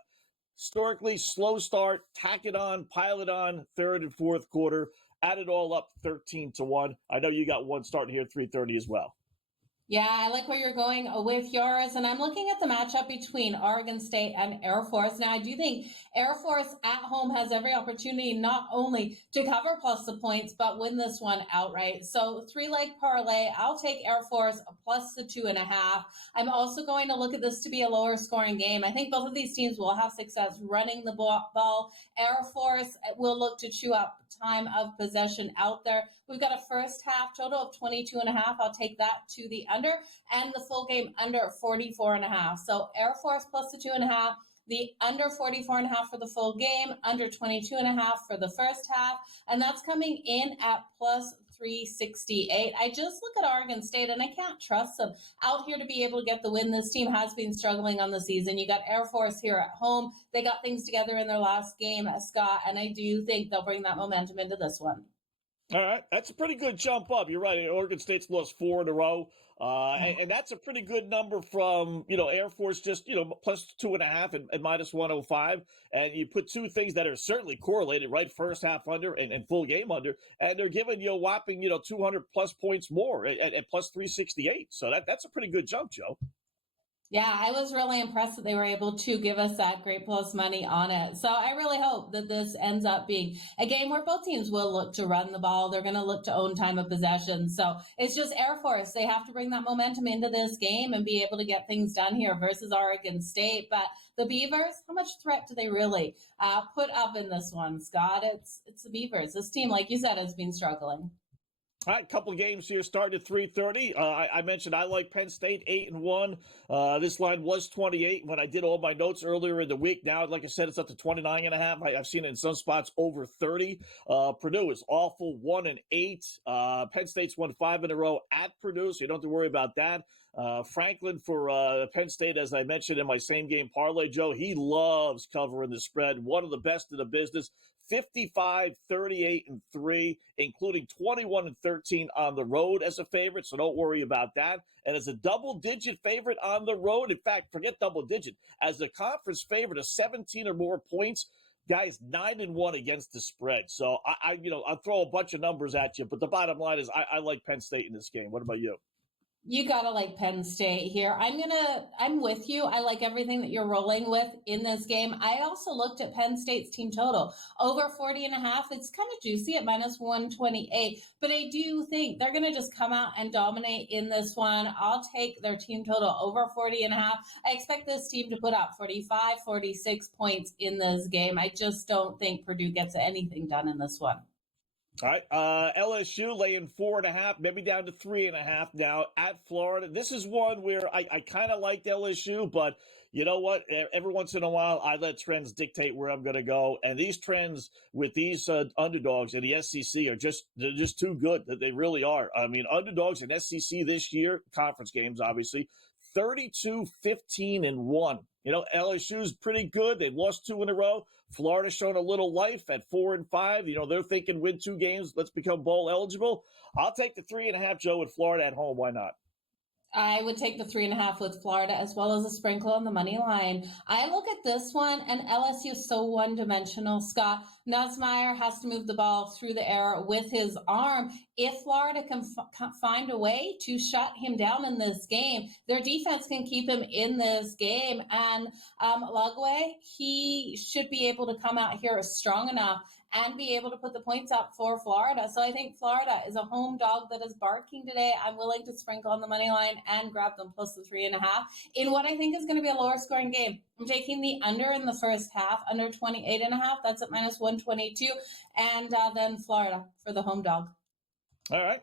Historically, slow start, tack it on, pile it on, third and fourth quarter, add it all up 13-1. I know you got one starting here at 3:30 as well. Yeah, I like where you're going with yours. And I'm looking at the matchup between Oregon State and Air Force. Now, I do think Air Force at home has every opportunity not only to cover plus the points, but win this one outright. So 3-leg parlay, I'll take Air Force plus the 2.5. I'm also going to look at this to be a lower scoring game. I think both of these teams will have success running the ball. Air Force will look to chew up time of possession out there. We've got a first half total of 22.5. I'll take that to the under, and the full game under 44.5. So Air Force plus the 2.5, the under 44.5 for the full game, under 22.5 for the first half, and that's coming in at plus 368. I just look at Oregon State and I can't trust them out here to be able to get the win. This team has been struggling on the season. You got Air Force here at home. They got things together in their last game, Scott, and I do think they'll bring that momentum into this one. All right, that's a pretty good jump up. You're right. Oregon State's lost 4 in a row. And that's a pretty good number from, Air Force, just, plus 2.5 and minus 105. And you put two things that are certainly correlated, right? First half under and full game under. And they're giving you a whopping, 200 plus points more at plus 368. So that's a pretty good jump, Joe. Yeah, I was really impressed that they were able to give us that great plus money on it. So I really hope that this ends up being a game where both teams will look to run the ball. They're going to look to own time of possession. So it's just Air Force. They have to bring that momentum into this game and be able to get things done here versus Oregon State. But the Beavers, how much threat do they really put up in this one, Scott? It's the Beavers. This team, like you said, has been struggling. All right, couple games here starting at 3:30. I mentioned I like Penn State 8-1. This line was 28 when I did all my notes earlier in the week. Now, like I said, it's up to 29.5. I've seen it in some spots over 30. Purdue is awful, 1-8. Penn State's won 5 in a row at Purdue, so you don't have to worry about that. Franklin for Penn State, as I mentioned in my same game parlay, Joe, he loves covering the spread. One of the best in the business. 55, 38, and 3, including 21 and 13 on the road as a favorite, so don't worry about that. And as a double-digit favorite on the road, in fact, forget double-digit, as a conference favorite of 17 or more points, guys, 9-1 against the spread. So I'll throw a bunch of numbers at you, but the bottom line is I like Penn State in this game. What about you? You gotta like Penn State here. I'm with you. I like everything that you're rolling with in this game. I also looked at Penn State's team total over 40.5. It's kind of juicy at -128, but I do think they're going to just come out and dominate in this one. I'll take their team total over 40.5. I expect this team to put up 45, 46 points in this game. I just don't think Purdue gets anything done in this one. All right, LSU laying 4.5, maybe down to 3.5 now at Florida. This is one where I kind of liked LSU, but you know what? Every once in a while, I let trends dictate where I'm going to go, and these trends with these underdogs in the SEC they're just too good. They really are. I mean, underdogs in SEC this year, conference games, obviously, 32, 15, and 1. You know, LSU's pretty good. They've lost 2 in a row. Florida's shown a little life at 4-5. You know, they're thinking win 2 games. Let's become bowl eligible. I'll take the 3.5, Joe, with Florida at home. Why not? I would take the 3.5 with Florida as well as a sprinkle on the money line. I look at this one, and LSU is so one-dimensional, Scott. Nussmeier has to move the ball through the air with his arm. If Florida can find a way to shut him down in this game, their defense can keep him in this game. And Lagway, he should be able to come out here strong enough and be able to put the points up for Florida. So I think Florida is a home dog that is barking today. I'm willing to sprinkle on the money line and grab them plus the 3.5 in what I think is going to be a lower scoring game. I'm taking the under in the first half, under 28.5. That's at -122. And then Florida for the home dog. All right.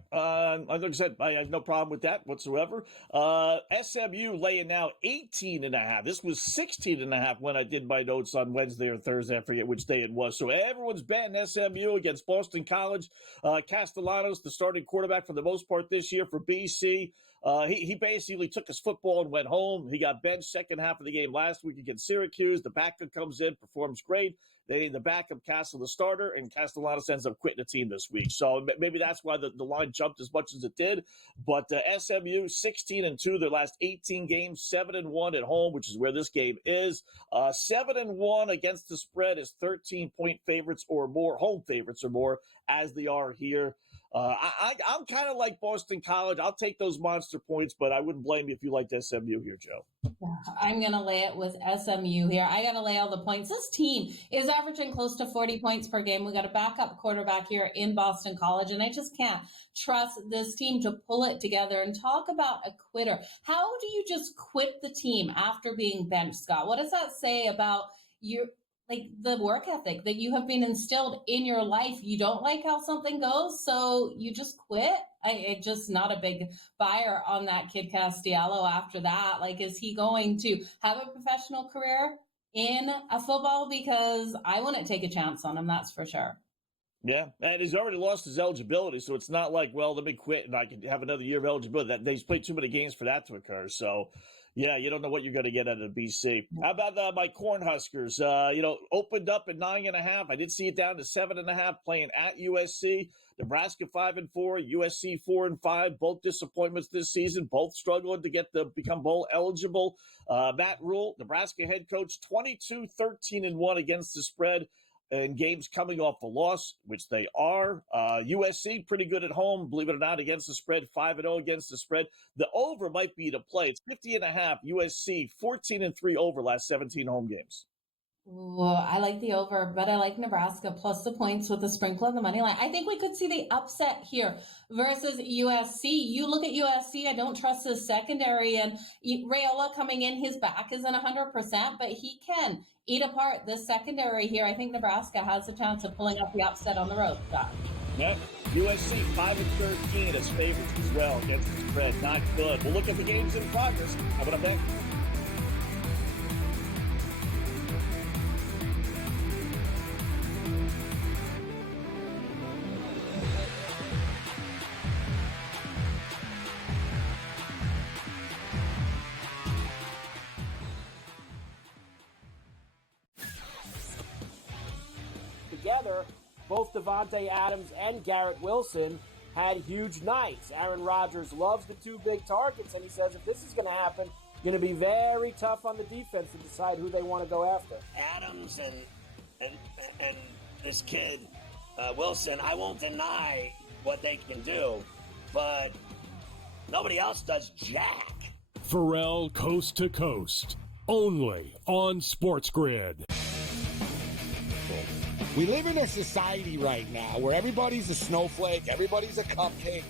Like I said, I have no problem with that whatsoever. SMU laying now 18.5. This was 16.5 when I did my notes on Wednesday or Thursday. I forget which day it was. So everyone's betting SMU against Boston College. Castellanos, the starting quarterback for the most part this year for BC. He basically took his football and went home. He got benched second half of the game last week against Syracuse. The backup comes in, performs great. The backup Castle the starter, and Castellanos ends up quitting the team this week. So maybe that's why the line jumped as much as it did. But SMU 16-2 their last 18 games, 7-1 at home, which is where this game is. 7-1 against the spread is 13-point favorites or more, home favorites or more, as they are here. I'm kind of like Boston College. I'll take those monster points, but I wouldn't blame you if you liked SMU here, Joe. I'm going to lay it with SMU here. I got to lay all the points. This team is averaging close to 40 points per game. We got a backup quarterback here in Boston College, and I just can't trust this team to pull it together. And talk about a quitter. How do you just quit the team after being benched, Scott? What does that say about your the work ethic that you have been instilled in your life? You don't like how something goes, so you just quit. I just not a big buyer on that kid Castiello after that. Is he going to have a professional career in a football? Because I wouldn't take a chance on him, that's for sure. Yeah, and he's already lost his eligibility, so it's not like, well, let me quit and I can have another year of eligibility. He's played too many games for that to occur, so yeah, you don't know what you're going to get out of BC. How about my Cornhuskers? Opened up at 9.5. I did see it down to 7.5 playing at USC. Nebraska 5-4, USC 4-5. Both disappointments this season. Both struggling to become bowl eligible. Matt Rule, Nebraska head coach, 22-13-1 against the spread. in games coming off a loss, which they are. USC pretty good at home, believe it or not, against the spread, 5-0 against the spread. The over might be the play. It's 50.5. USC 14-3 over last 17 home games. Ooh, I like the over, but I like Nebraska plus the points with the sprinkle on the money line. I think we could see the upset here versus USC. You look at USC, I don't trust the secondary, and Rayola coming in, his back isn't 100%, but he can eat apart the secondary here. I think Nebraska has a chance of pulling up the upset on the road, Scott. Yep. USC 5-13 as favorites as well against the spread. Not good. We'll look at the games in progress. Coming up next. Together, both Davante Adams and Garrett Wilson had huge nights. Aaron Rodgers loves the two big targets, and he says if this is going to happen, going to be very tough on the defense to decide who they want to go after. Adams and this kid Wilson, I won't deny what they can do, but nobody else does jack. Pharrell Coast to Coast, only on Sports Grid. We live in a society right now where everybody's a snowflake, everybody's a cupcake,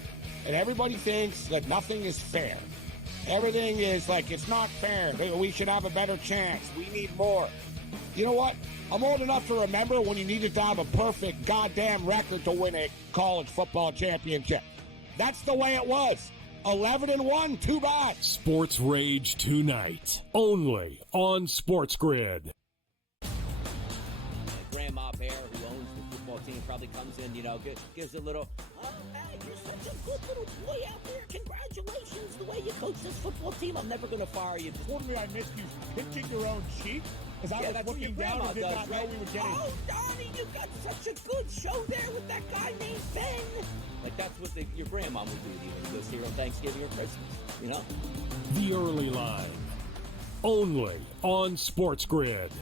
and everybody thinks that nothing is fair. Everything is like, it's not fair. We should have a better chance. We need more. You know what? I'm old enough to remember when you needed to have a perfect goddamn record to win a college football championship. That's the way it was. 11-1, too bad. Sports Rage tonight, only on Sports Grid. Grandma Bear, who owns the football team, probably comes in, gives a little, oh, man, you're such a good little boy out there. Congratulations, the way you coach this football team. I'm never going to fire you. Told me I missed you pinching your own cheek as I was looking down and did not know we were getting. Oh, Donnie, you got such a good show there with that guy named Ben. Like, that's what your grandma would do to you when you go see her on Thanksgiving or Christmas, The Early Line, only on Sports Grid.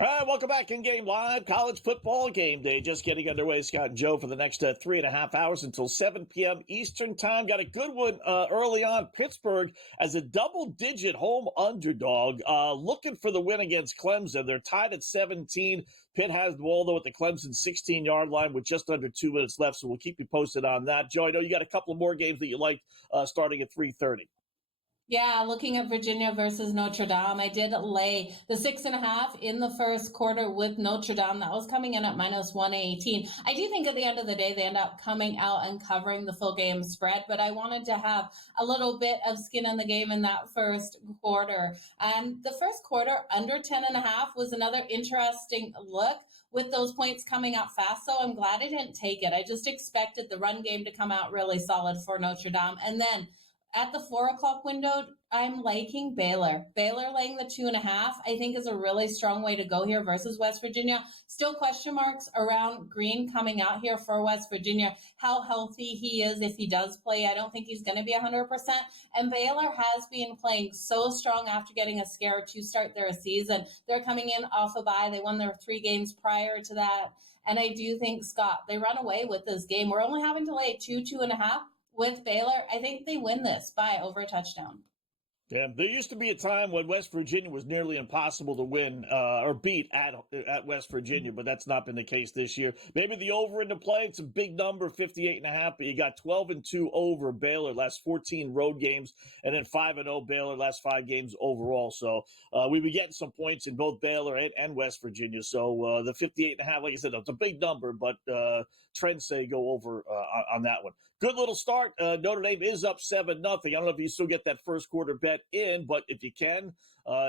All right, welcome back in Game Live. College football game day just getting underway. Scott and Joe for the next 3.5 hours until 7 p.m. Eastern time. Got a good one early on. Pittsburgh as a double-digit home underdog, looking for the win against Clemson. They're tied at 17. Pitt has the ball, though, at the Clemson 16-yard line with just under 2 minutes left, so we'll keep you posted on that. Joe, I know you got a couple of more games that you liked starting at 3:30. Yeah, looking at Virginia versus Notre Dame, I did lay the 6.5 in the first quarter with Notre Dame. That was coming in at minus 118. I do think at the end of the day, they end up coming out and covering the full game spread, but I wanted to have a little bit of skin in the game in that first quarter. And the first quarter, under 10.5, was another interesting look with those points coming out fast. So I'm glad I didn't take it. I just expected the run game to come out really solid for Notre Dame. And then at the 4 o'clock window, I'm liking Baylor. Baylor laying the 2.5, I think, is a really strong way to go here versus West Virginia. Still question marks around Green coming out here for West Virginia, how healthy he is if he does play. I don't think he's going to be 100%. And Baylor has been playing so strong after getting a scare to start their season. They're coming in off a bye. They won their 3 games prior to that. And I do think, Scott, they run away with this game. We're only having to lay 2.5. With Baylor, I think they win this by over a touchdown. Yeah, there used to be a time when West Virginia was nearly impossible to win or beat at West Virginia, but that's not been the case this year. Maybe the over into play, it's a big number, 58.5, but you got 12-2 over Baylor last 14 road games, and then 5-0 Baylor last 5 games overall. So we were getting some points in both Baylor and West Virginia. So the 58.5, like I said, it's a big number, but trends say go over on that one. Good little start. Notre Dame is up 7-0. I don't know if you still get that first quarter bet in, but if you can,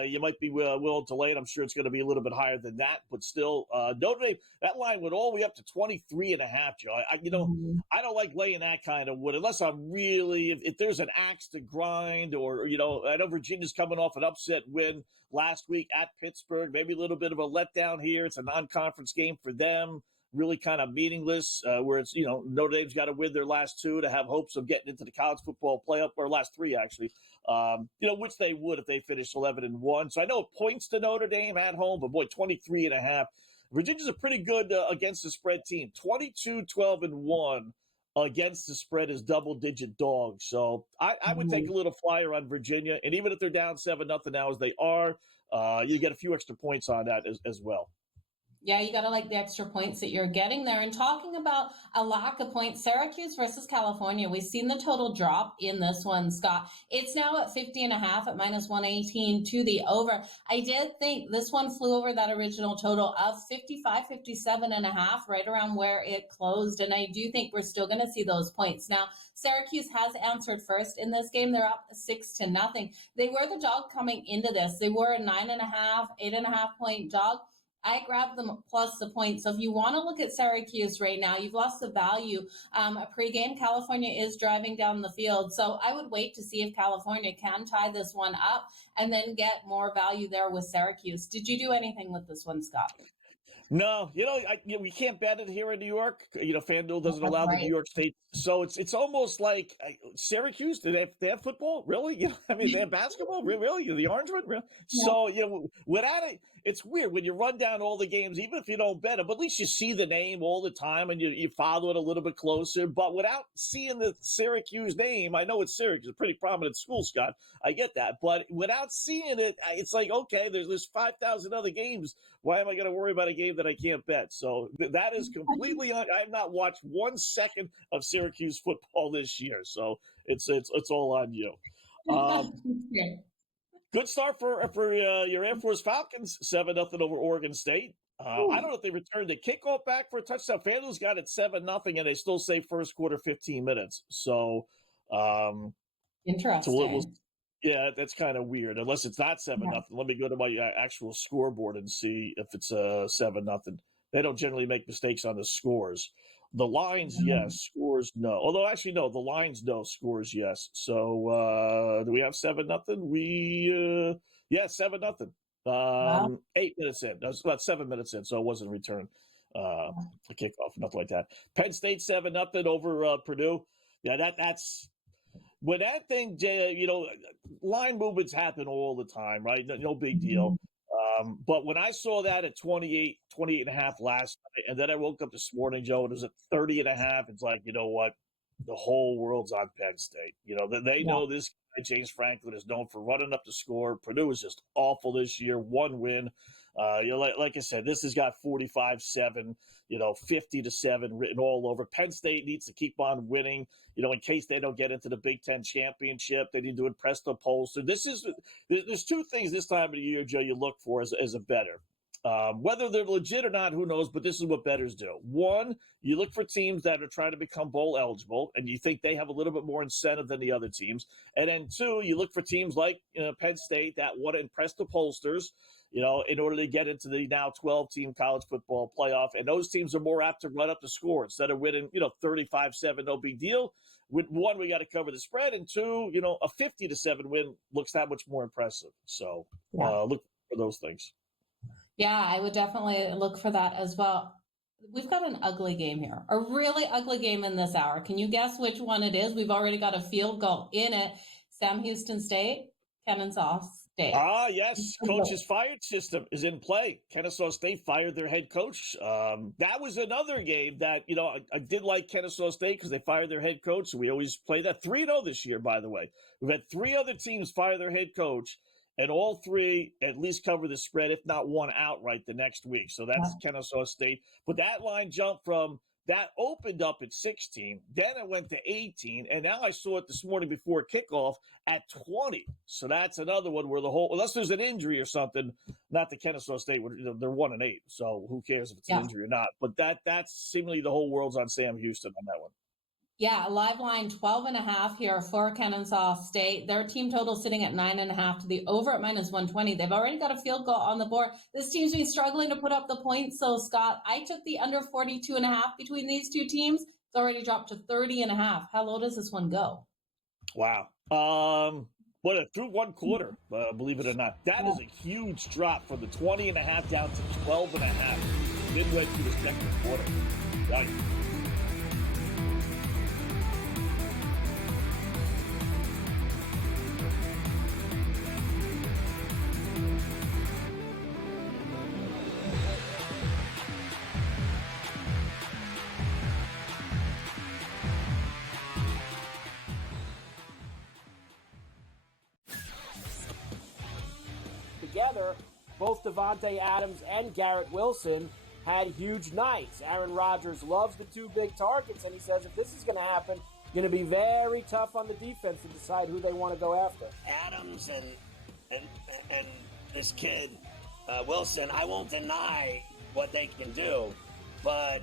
you might be willing to lay it. I'm sure it's going to be a little bit higher than that, but still, Notre Dame, that line went all the way up to 23.5, Joe. I don't like laying that kind of wood unless I'm really, if there's an axe to grind or, I know Virginia's coming off an upset win last week at Pittsburgh, maybe a little bit of a letdown here. It's a non-conference game for them. Really kind of meaningless, where it's, Notre Dame's got to win their last 2 to have hopes of getting into the college football playoff, or last 3 actually, which they would if they finished 11-1. So I know it points to Notre Dame at home, but boy, 23.5. Virginia's a pretty good against the spread team, 22-12-1 against the spread as double-digit dogs. So I would take a little flyer on Virginia, and even if they're down 7-0 now as they are, you get a few extra points on that as well. Yeah, you got to like the extra points that you're getting there. And talking about a lack of points, Syracuse versus California, we've seen the total drop in this one, Scott. It's now at 50.5 at -118 to the over. I did think this one flew over that original total of 57.5, right around where it closed. And I do think we're still going to see those points. Now, Syracuse has answered first in this game. They're up 6-0. They were the dog coming into this. They were a 9.5, 8.5 point dog. I grabbed them plus the point. So if you want to look at Syracuse right now, you've lost the value. Pre-game, California is driving down the field. So I would wait to see if California can tie this one up and then get more value there with Syracuse. Did you do anything with this one, Scott? No, we can't bet it here in New York. FanDuel doesn't allow the New York State. So it's almost like Syracuse. Do they have football? Really? They have basketball? Really? The Orange one? Really? Yeah. So, without it, it's weird when you run down all the games, even if you don't bet them, but at least you see the name all the time and you follow it a little bit closer. But without seeing the Syracuse name, I know it's Syracuse, a pretty prominent school, Scott. I get that. But without seeing it, it's like, okay, there's 5,000 other games. Why am I going to worry about a game that I can't bet? So that is completely, I've not watched 1 second of Syracuse football this year. So it's all on you. Good start for your Air Force Falcons, 7-0 over Oregon State. I don't know if they returned the kickoff back for a touchdown. FanDuel's got it 7-0, and they still say first quarter 15 minutes. So, interesting. Yeah, that's kind of weird. Unless it's not 7-0. Let me go to my actual scoreboard and see if it's 7-0. They don't generally make mistakes on the scores. The lines, yes. Scores, no. Although, actually, no. The lines, no. Scores, yes. So, do we have 7-0? 7-0. Wow. 8 minutes in. That was about 7 minutes in, so it wasn't a return. A kickoff, nothing like that. Penn State 7-0 over Purdue. Yeah, that's when that thing, line movements happen all the time, right? No big deal. But when I saw that at 28.5 last night, and then I woke up this morning, Joe, and it was at 30.5, it's like, you know what? The whole world's on Penn State. They know this guy, James Franklin, is known for running up the score. Purdue is just awful this year. 1 win. Like I said, this has got 45-7, 50-7 written all over. Penn State needs to keep on winning, in case they don't get into the Big Ten championship. They need to impress the polls. So there's 2 things this time of the year, Joe, you look for as a bettor. Whether they're legit or not, who knows, but this is what bettors do. 1, you look for teams that are trying to become bowl eligible, and you think they have a little bit more incentive than the other teams. And then 2, you look for teams like Penn State that want to impress the pollsters, in order to get into the now 12-team college football playoff. And those teams are more apt to run up the score instead of winning, 35-7, no big deal. With 1, we got to cover the spread, and 2, a 50-7 win looks that much more impressive. So look for those things. Yeah, I would definitely look for that as well. We've got an ugly game here, a really ugly game in this hour. Can you guess which one it is? We've already got a field goal in it. Sam Houston State, Kennesaw State. Yes. Coach's fired system is in play. Kennesaw State fired their head coach. That was another game that, I did like Kennesaw State because they fired their head coach. So we always play that 3-0 this year, by the way. We've had 3 other teams fire their head coach, and all 3 at least cover the spread, if not one outright the next week. So that's Kennesaw State. But that line jumped from that opened up at 16, then it went to 18, and now I saw it this morning before kickoff at 20. So that's another one where unless there's an injury or something, not the Kennesaw State, they're 1-8, so who cares if it's an injury or not? But that's seemingly the whole world's on Sam Houston on that one. Yeah, live line 12.5 here for Kennesaw State. Their team total sitting at 9.5 to the over at -120. They've already got a field goal on the board. This team's been struggling to put up the points. So, Scott, I took the under 42.5 between these two teams. It's already dropped to 30.5. How low does this one go? Wow. Through one quarter, believe it or not. That is a huge drop from the 20.5 down to 12.5. Midway through the second quarter. Right. Together, both Davante Adams and Garrett Wilson had huge nights. Aaron Rodgers loves the 2 big targets, and he says if this is going to happen, going to be very tough on the defense to decide who they want to go after. Adams and this kid, Wilson, I won't deny what they can do, but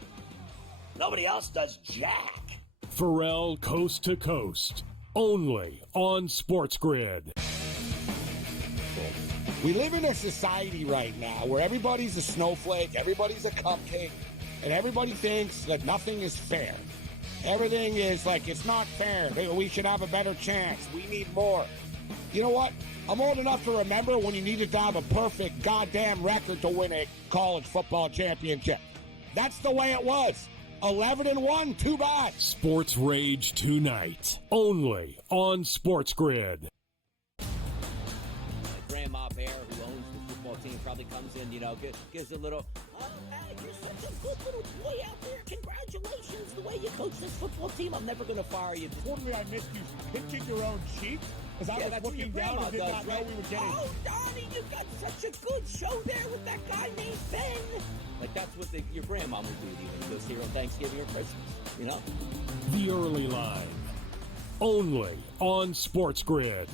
nobody else does jack. Pharrell Coast to Coast, only on Sports Grid. We live in a society right now where everybody's a snowflake, everybody's a cupcake, and everybody thinks that nothing is fair. Everything is like, it's not fair. We should have a better chance. We need more. You know what? I'm old enough to remember when you needed to have a perfect goddamn record to win a college football championship. That's the way it was. 11-1, too bad. Sports Rage tonight, only on Sports Grid. Grandma Bear, who owns the football team, probably comes in, gives a little, oh, hey, you're such a good little boy out there. Congratulations, the way you coach this football team. I'm never going to fire you. Totally, I missed you pinching your own cheek as I was looking down and did not know we were getting. Oh, Donnie, you got such a good show there with that guy named Ben. Like, that's what your grandma would do to you when you goes here on Thanksgiving or Christmas, The Early Line, only on Sports Grid.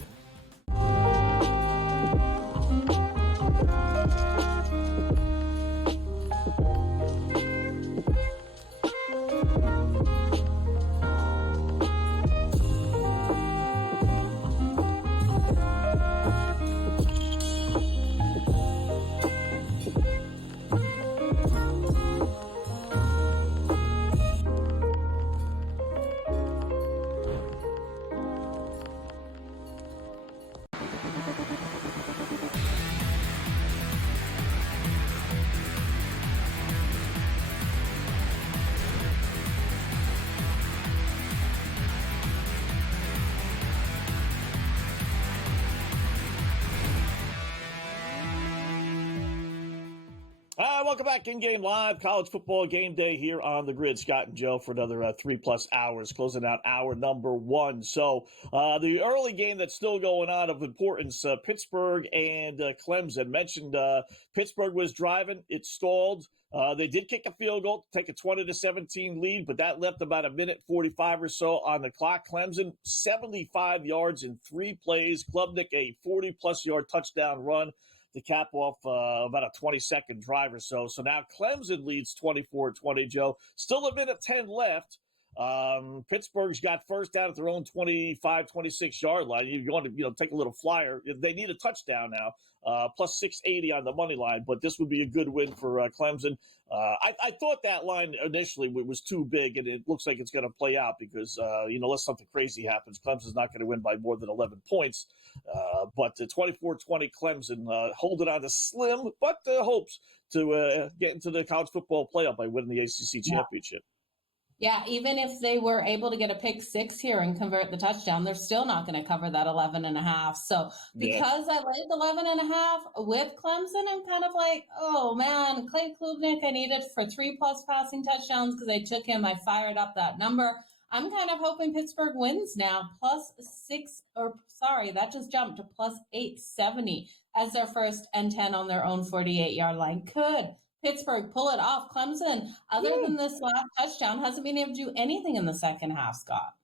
Welcome back, In-Game Live, college football game day here on the Grid. Scott and Joe for another 3+ hours, closing out hour number 1. So the early game that's still going on of importance, Pittsburgh and Clemson. Mentioned Pittsburgh was driving. It stalled. They did kick a field goal to take a 20-17 lead, but that left about 1:45 or so on the clock. Clemson, 75 yards in 3 plays. Klubnik, a 40-plus yard touchdown run to cap off about a 20-second drive or so. So now Clemson leads 24-20, Joe. Still 1:10 left. Pittsburgh's got first down at their own 25, 26-yard line. You want to take a little flyer. They need a touchdown now, plus 680 on the money line, but this would be a good win for Clemson. I thought that line initially was too big, and it looks like it's going to play out because, unless something crazy happens, Clemson's not going to win by more than 11 points. But 24-20 Clemson holding on to slim, but hopes to get into the college football playoff by winning the ACC championship. Yeah, even if they were able to get a pick six here and convert the touchdown, they're still not going to cover that 11.5. So because I laid 11.5 with Clemson, I'm kind of like, oh man, Clay Klubnik, I needed for 3+ passing touchdowns because I took him. I fired up that number. I'm kind of hoping Pittsburgh wins now, that just jumped to plus 870 as their first and 10 on their own 48-yard line. Could Pittsburgh pull it off? Clemson, other than this last touchdown, hasn't been able to do anything in the second half, Scott.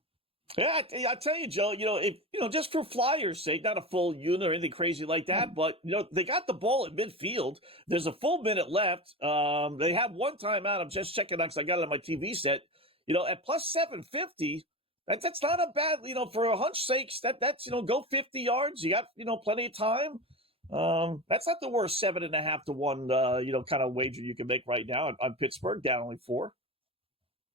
Yeah, I tell you, Joe, if just for Flyers' sake, not a full unit or anything crazy like that, but they got the ball at midfield. There's a full minute left. They have one timeout. I'm just checking out because I got it on my TV set. At plus 750, that's not a bad. For a hunch sakes, that's go 50 yards. You got plenty of time. That's not the worst 7.5 to 1 kind of wager you can make right now on Pittsburgh, down only 4.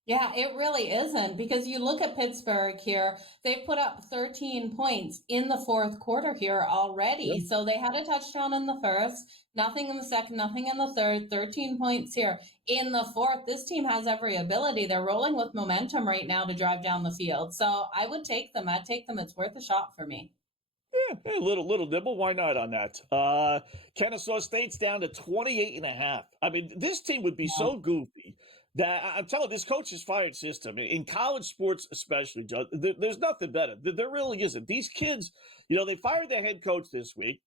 Yeah, it really isn't, because you look at Pittsburgh here, they put up 13 points in the fourth quarter here already. Yep. So they had a touchdown in the first, nothing in the second, nothing in the third, 13 points here in the fourth. This team has every ability. They're rolling with momentum right now to drive down the field. So I would take them. I'd take them. It's worth a shot for me. Yeah, a little nibble. Why not on that? Kennesaw State's down to 28.5. I mean, this team would be so goofy that I'm telling you, this coach's fired system in college sports, especially, Joe, there's nothing better. There really isn't. These kids, they fired their head coach this week.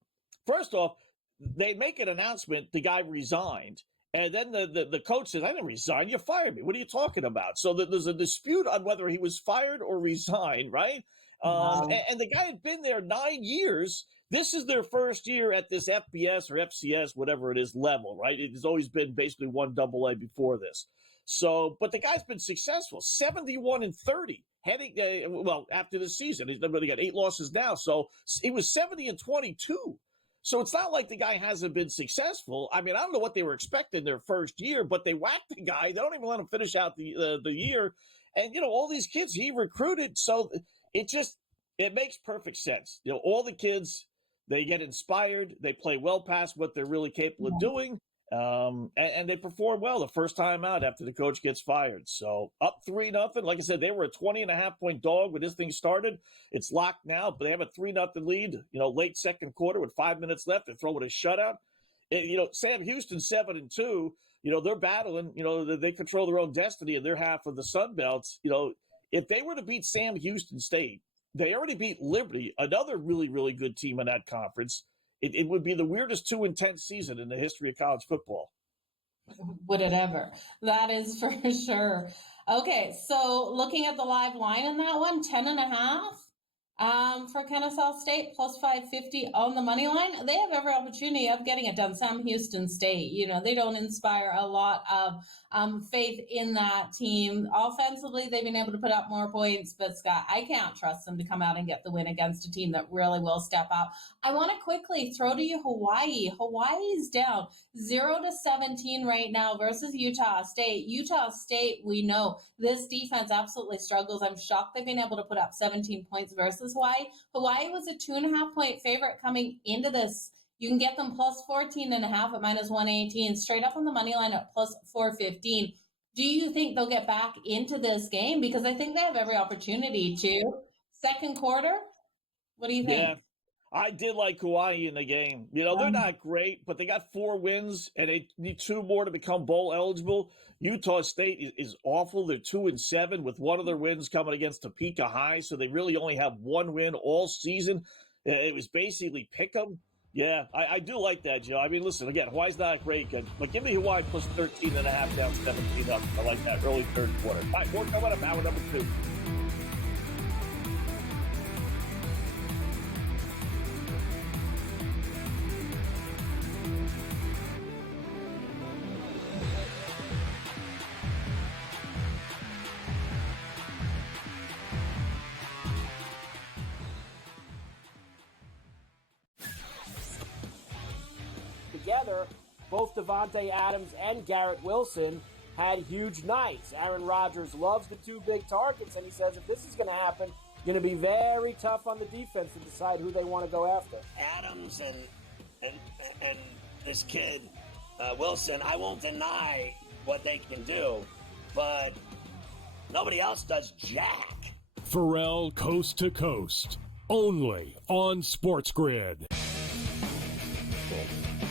First off, they make an announcement, the guy resigned. And then the coach says, I didn't resign, you fired me. What are you talking about? So there's a dispute on whether he was fired or resigned, right? And the guy had been there 9 years. This is their first year at this FBS or FCS, whatever it is, level, right? It has always been basically 1 AA before this. So, but the guy's been successful, 71-30, after the season. He's only got 8 losses now. So he was 70-22. So it's not like the guy hasn't been successful. I mean, I don't know what they were expecting their first year, but they whacked the guy. They don't even let him finish out the year. And, all these kids he recruited. So it makes perfect sense. All the kids, they get inspired. They play well past what they're really capable of doing. And they perform well the first time out after the coach gets fired. So up 3-0. Like I said, they were a 20.5-point dog when this thing started. It's locked now, but they have a 3-0 lead, late second quarter with 5 minutes left. They're throwing a shutout. Sam Houston 7-2, they're battling, they control their own destiny in their half of the Sun Belt. If they were to beat Sam Houston State, they already beat Liberty, another really, really good team in that conference. It would be the weirdest 2-10 season in the history of college football. Would it ever? That is for sure. Okay, so looking at the live line in that one, 10.5 for Kennesaw State, plus 550 on the money line. They have every opportunity of getting it done. Sam Houston State, they don't inspire a lot of faith in that team. Offensively, they've been able to put up more points, but Scott, I can't trust them to come out and get the win against a team that really will step up. I want to quickly throw to you Hawaii. Hawaii's down 0-17 right now versus Utah State. Utah State, we know this defense absolutely struggles. I'm shocked they've been able to put up 17 points versus Hawaii. Hawaii was a 2.5-point favorite coming into this. You can get them plus 14.5 at minus 118, straight up on the money line at plus 415. Do you think they'll get back into this game? Because I think they have every opportunity to. Second quarter, what do you think? Yeah, I did like Hawaii in the game. They're not great, but they got 4 wins, and they need 2 more to become bowl eligible. Utah State is awful. They're 2-7 with one of their wins coming against Topeka High, so they really only have 1 win all season. It was basically pick 'em. Yeah, I do like that, Joe. I mean, listen, again, Hawaii's not great, but give me Hawaii plus 13.5 down 17 up. I like that early third quarter. All right, more coming up, hour number 2. Together, both Davante Adams and Garrett Wilson had huge nights. Aaron Rodgers loves the 2 big targets, and he says if this is going to happen, it's going to be very tough on the defense to decide who they want to go after. Adams and this kid, Wilson, I won't deny what they can do, but Nobody else does jack. Pharrell Coast to Coast, only on Sports Grid.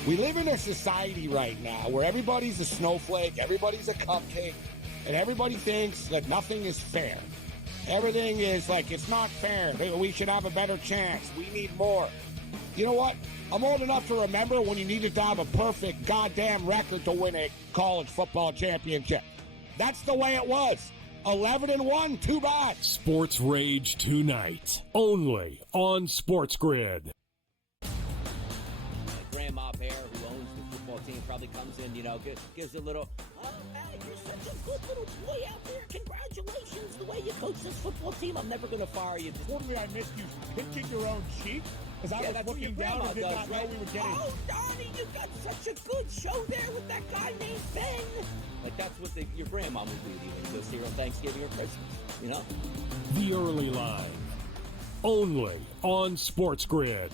We live in a society right now where everybody's a snowflake, everybody's a cupcake, and everybody thinks that nothing is fair. Everything is like, it's not fair. We should have a better chance. We need more. You know what? I'm old enough to remember when you needed to have a perfect goddamn record to win a college football championship. That's the way it was. 11-1, too bad. Sports Rage tonight, only on Sports Grid. Grandma Bear, who owns the football team, probably comes in, gives a little, oh, man, you're such a good little boy out there. Congratulations, the way you coach this football team. I'm never going to fire you. Totally, I missed you pinching your own cheek as I was looking down and did not know we were getting. Oh, Donnie, you got such a good show there with that guy named Ben. Like, that's what your grandma would do to you when you go see her on Thanksgiving or Christmas, The Early Line, only on Sports Grid.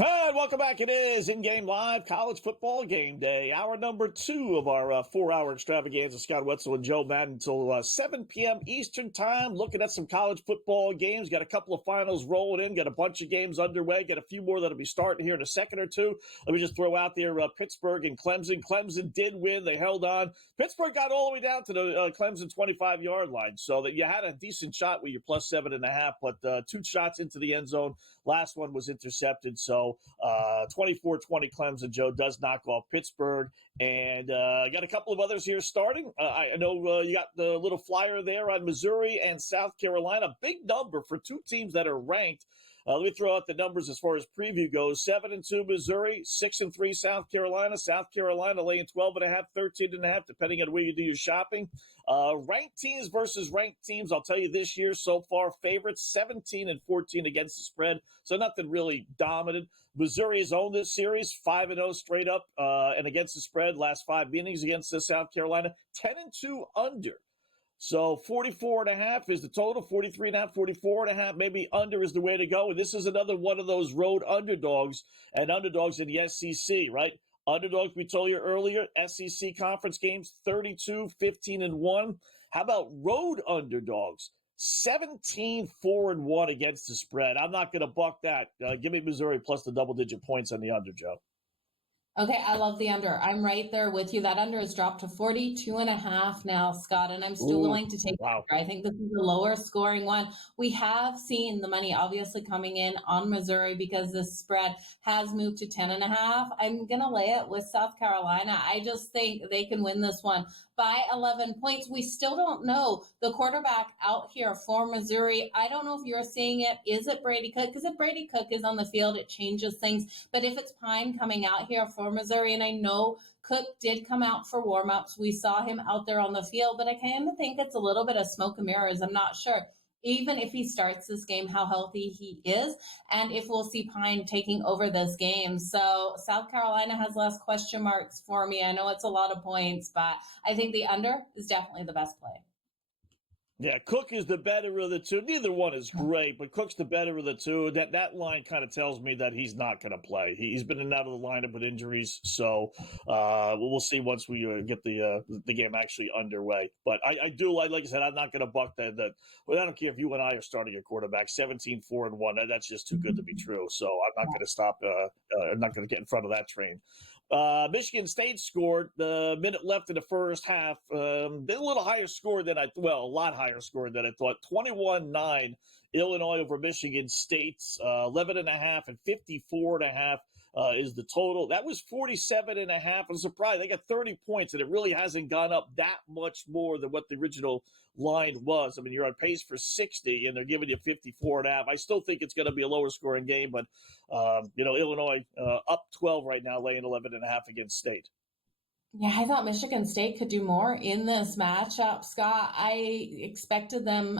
And welcome back. It is In-Game Live College Football Game Day. Hour number 2 of our 4-hour extravaganza. Scott Wetzel and Joe Madden until 7 p.m. Eastern Time. Looking at some college football games. Got a couple of finals rolling in. Got a bunch of games underway. Got a few more that'll be starting here in a second or two. Let me just throw out there Pittsburgh and Clemson. Clemson did win. They held on. Pittsburgh got all the way down to the Clemson 25-yard line. So that you had a decent shot with your plus 7.5, but 2 shots into the end zone. Last one was intercepted. So 24-20 Clemson, Joe, does knock off Pittsburgh. And got a couple of others here starting. I know you got the little flyer there on Missouri and South Carolina. Big number for 2 teams that are ranked. Let me throw out the numbers as far as preview goes. 7-2 Missouri, 6-3 South Carolina. South Carolina laying 12.5, 13.5, depending on where you do your shopping. Ranked teams versus ranked teams, I'll tell you this year so far, favorites 17-14 against the spread. So nothing really dominant. Missouri has owned this series, 5-0 straight up and against the spread. Last 5 meetings against South Carolina, 10-2 under. So 44.5 is the total, 43.5, 44.5, maybe under is the way to go. And this is another one of those road underdogs and underdogs in the SEC, right? Underdogs, we told you earlier, SEC conference games, 32, 15-1. How about road underdogs? 17-4-1 against the spread. I'm not going to buck that. Give me Missouri plus the double-digit points on the under, Joe. Okay, I love the under. I'm right there with you. That under has dropped to 42.5 now, Scott, and I'm still willing to take it. I think this is a lower scoring one. We have seen the money obviously coming in on Missouri because this spread has moved to 10.5. I'm going to lay it with South Carolina. I just think they can win this one by 11 points. We still don't know the quarterback out here for Missouri. I don't know if you're seeing it. Is it Brady Cook? Because if Brady Cook is on the field, it changes things. But if it's Pine coming out here for Missouri, and I know Cook did come out for warm-ups. We saw him out there on the field, but I kind of think it's a little bit of smoke and mirrors. I'm not sure. Even if he starts this game, how healthy he is, and if we'll see Pine taking over this game. So South Carolina has less question marks for me. I know it's a lot of points, but I think the under is definitely the best play. Yeah, Cook is the better of the two. Neither one is great, but Cook's the better of the two. That line kind of tells me that he's not going to play. He's been in and out of the lineup with injuries, so we'll see once we get the game actually underway. But I do, like I said, I'm not going to buck that. Well, I don't care if you and I are starting a quarterback, 17-4-1. That's just too good to be true. So I'm not going to stop. I'm not going to get in front of that train. Michigan State scored the minute left in the first half. A little higher score than a lot higher score than I thought. 21-9, Illinois over Michigan State. 11.5 and 54.5 is the total. That was 47.5. I'm surprised. They got 30 points, and it really hasn't gone up that much more than what the original line was. I mean, you're on pace for 60, and they're giving you 54.5. I still think it's going to be a lower scoring game, but, Illinois up 12 right now, laying 11.5 against State. Yeah, I thought Michigan State could do more in this matchup, Scott. I expected them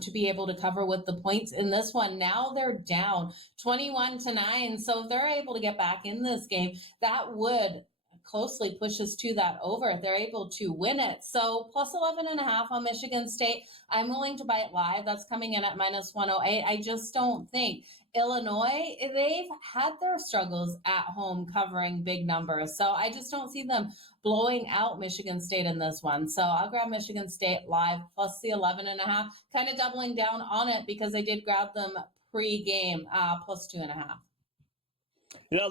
to be able to cover with the points in this one. Now they're down 21-9. So if they're able to get back in this game, that would closely push us to that over if they're able to win it. So plus 11.5 on Michigan State. I'm willing to buy it live. That's coming in at minus 108. I just don't think Illinois, they've had their struggles at home covering big numbers. So I just don't see them blowing out Michigan State in this one. So I'll grab Michigan State live plus the 11.5, kind of doubling down on it because I did grab them pre-game plus 2.5.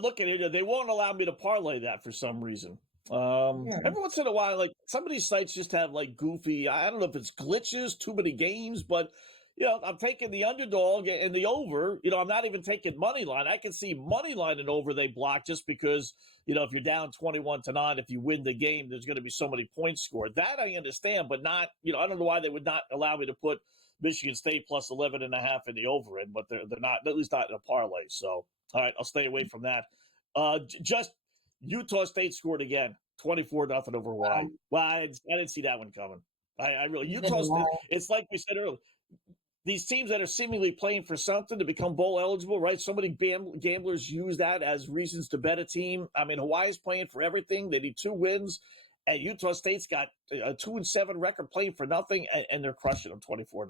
Look at it. They won't allow me to parlay that for some reason. Every once in a while, like some of these sites just have like goofy, I don't know if it's glitches, too many games, but I'm taking the underdog and the over. I'm not even taking money line. I can see money line and over they block just because, if you're down 21-9, if you win the game, there's going to be so many points scored. That I understand, but not, I don't know why they would not allow me to put Michigan State plus 11.5 in the over in, but they're not, at least not in a parlay. So, all right, I'll stay away from that. Just Utah State scored again, 24-0 over Hawaii. Well, I didn't see that one coming. I really, Utah State, it's like we said earlier, these teams that are seemingly playing for something to become bowl eligible, right? So many gamblers use that as reasons to bet a team. I mean, Hawaii's playing for everything. They need 2 wins. And Utah State's got a 2-7 record playing for nothing, and they're crushing them 24-0.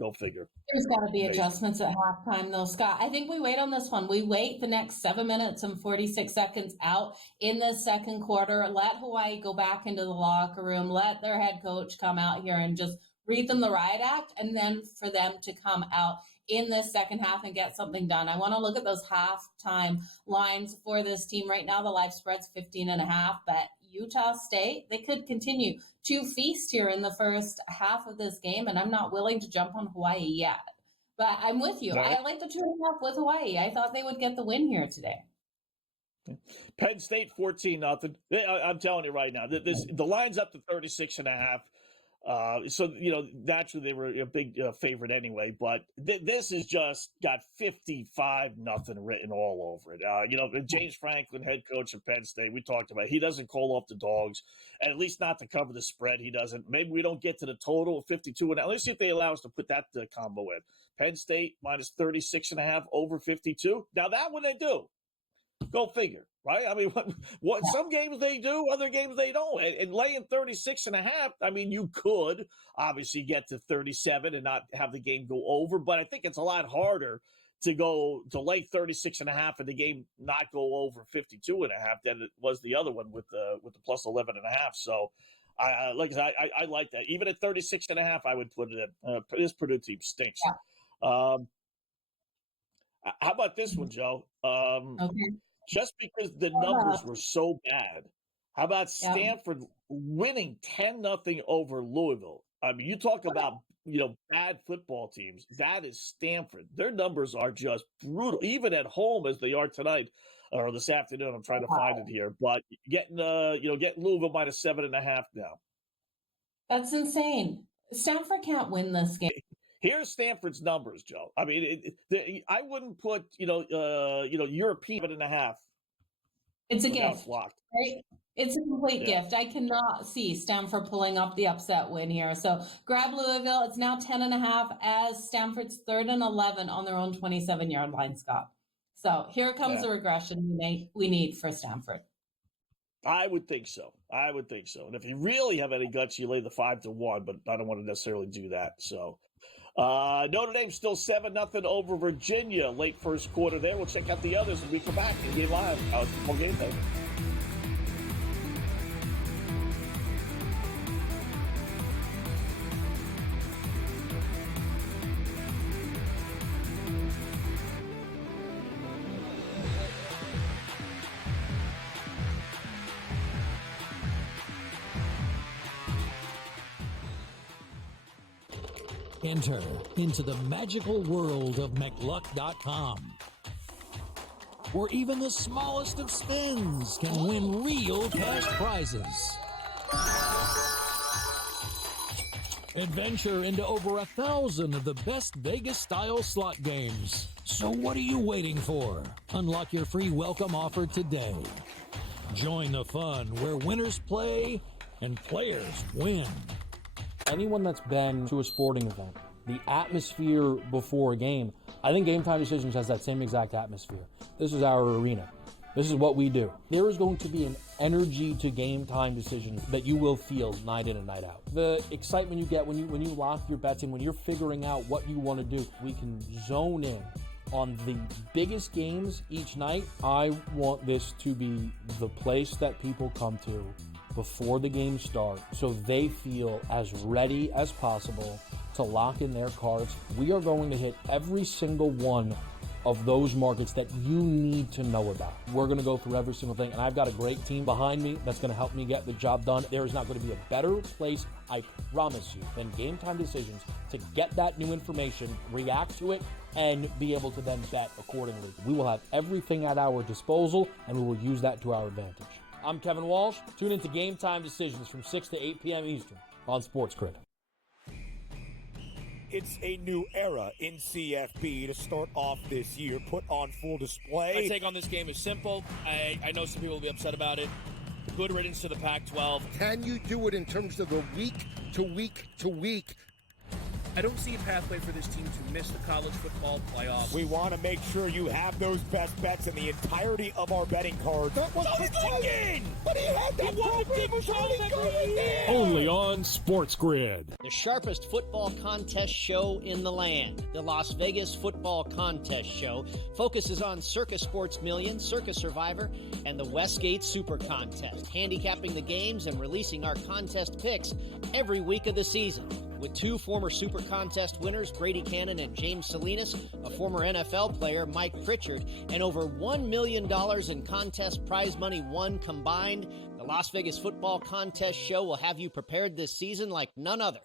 Go figure. There's got to be adjustments at halftime, though, Scott. I think we wait on this one. We wait the next 7 minutes and 46 seconds out in the second quarter. Let Hawaii go back into the locker room. Let their head coach come out here and just read them the riot act, and then for them to come out in the second half and get something done. I want to look at those halftime lines for this team. Right now, the live spread's 15.5, but Utah State, they could continue to feast here in the first half of this game, and I'm not willing to jump on Hawaii yet. But I'm with you. Right. I like the 2.5 with Hawaii. I thought they would get the win here today. Penn State 14-0. I'm telling you right now, the line's up to 36.5. So, naturally they were a big favorite anyway, but this has just got 55-0 written all over it. James Franklin, head coach of Penn State, we talked about, he doesn't call off the dogs, at least not to cover the spread. He doesn't. Maybe we don't get to the total of 52. And let's see if they allow us to put that combo in. Penn State minus 36.5 over 52. Now that one they do. Go figure, right? I mean, what some games they do, other games they don't. And laying 36.5, I mean, you could obviously get to 37 and not have the game go over, but I think it's a lot harder to lay 36.5 and the game not go over 52.5 than it was the other one with the plus 11.5. So I like that. Even at 36.5, I would put it in. This Purdue team stinks. Yeah. How about this one, Joe? Okay. Just because the numbers were so bad, how about Stanford winning 10-0 over Louisville? I mean, you talk about, bad football teams. That is Stanford. Their numbers are just brutal, even at home as they are tonight or this afternoon. I'm trying to find it here, but getting Louisville minus 7.5 now. That's insane. Stanford can't win this game. Here's Stanford's numbers, Joe. I mean, I wouldn't put, European 7.5. It's a gift, right? It's a complete gift. I cannot see Stanford pulling up the upset win here. So grab Louisville. It's now 10.5 as Stanford's 3rd and 11 on their own 27-yard line, Scott. So here comes the regression we need for Stanford. I would think so. And if you really have any guts, you lay the 5-1, but I don't want to necessarily do that. So Notre Dame still 7-0 over Virginia. Late first quarter there. We'll check out the others when we come back and get live. College Game Day. Enter into the magical world of McLuck.com. where even the smallest of spins can win real cash prizes. Adventure into over 1,000 of the best Vegas-style slot games. So what are you waiting for? Unlock your free welcome offer today. Join the fun where winners play and players win. Anyone that's been to a sporting event, the atmosphere before a game, I think Game Time Decisions has that same exact atmosphere. This is our arena. This is what we do. There is going to be an energy to Game Time Decisions that you will feel night in and night out. The excitement you get when you lock your bets in, when you're figuring out what you want to do, we can zone in on the biggest games each night. I want this to be the place that people come to before the games start so they feel as ready as possible to lock in their cards. We are going to hit every single one of those markets that you need to know about. We're going to go through every single thing, and I've got a great team behind me that's going to help me get the job done. There is not going to be a better place, I promise you, than Game Time Decisions to get that new information, react to it, and be able to then bet accordingly. We will have everything at our disposal, and we will use that to our advantage. I'm Kevin Walsh. Tune into Game Time Decisions from 6 to 8 p.m. Eastern on Sports Grid. It's a new era in CFP to start off this year, put on full display. My take on this game is simple. I know some people will be upset about it. Good riddance to the Pac-12. Can you do it in terms of a week to week to week? I don't see a pathway for this team to miss the college football playoffs. We want to make sure you have those best bets in the entirety of our betting cards. That was clicking! But he had that program was already going there! Only on Sports Grid. The sharpest football contest show in the land, the Las Vegas Football Contest Show, focuses on Circus Sports Million, Circus Survivor, and the Westgate Super Contest, handicapping the games and releasing our contest picks every week of the season. With two former Super Contest winners, Grady Cannon and James Salinas, a former NFL player, Mike Pritchard, and over $1 million in contest prize money won combined, the Las Vegas Football Contest Show will have you prepared this season like none other.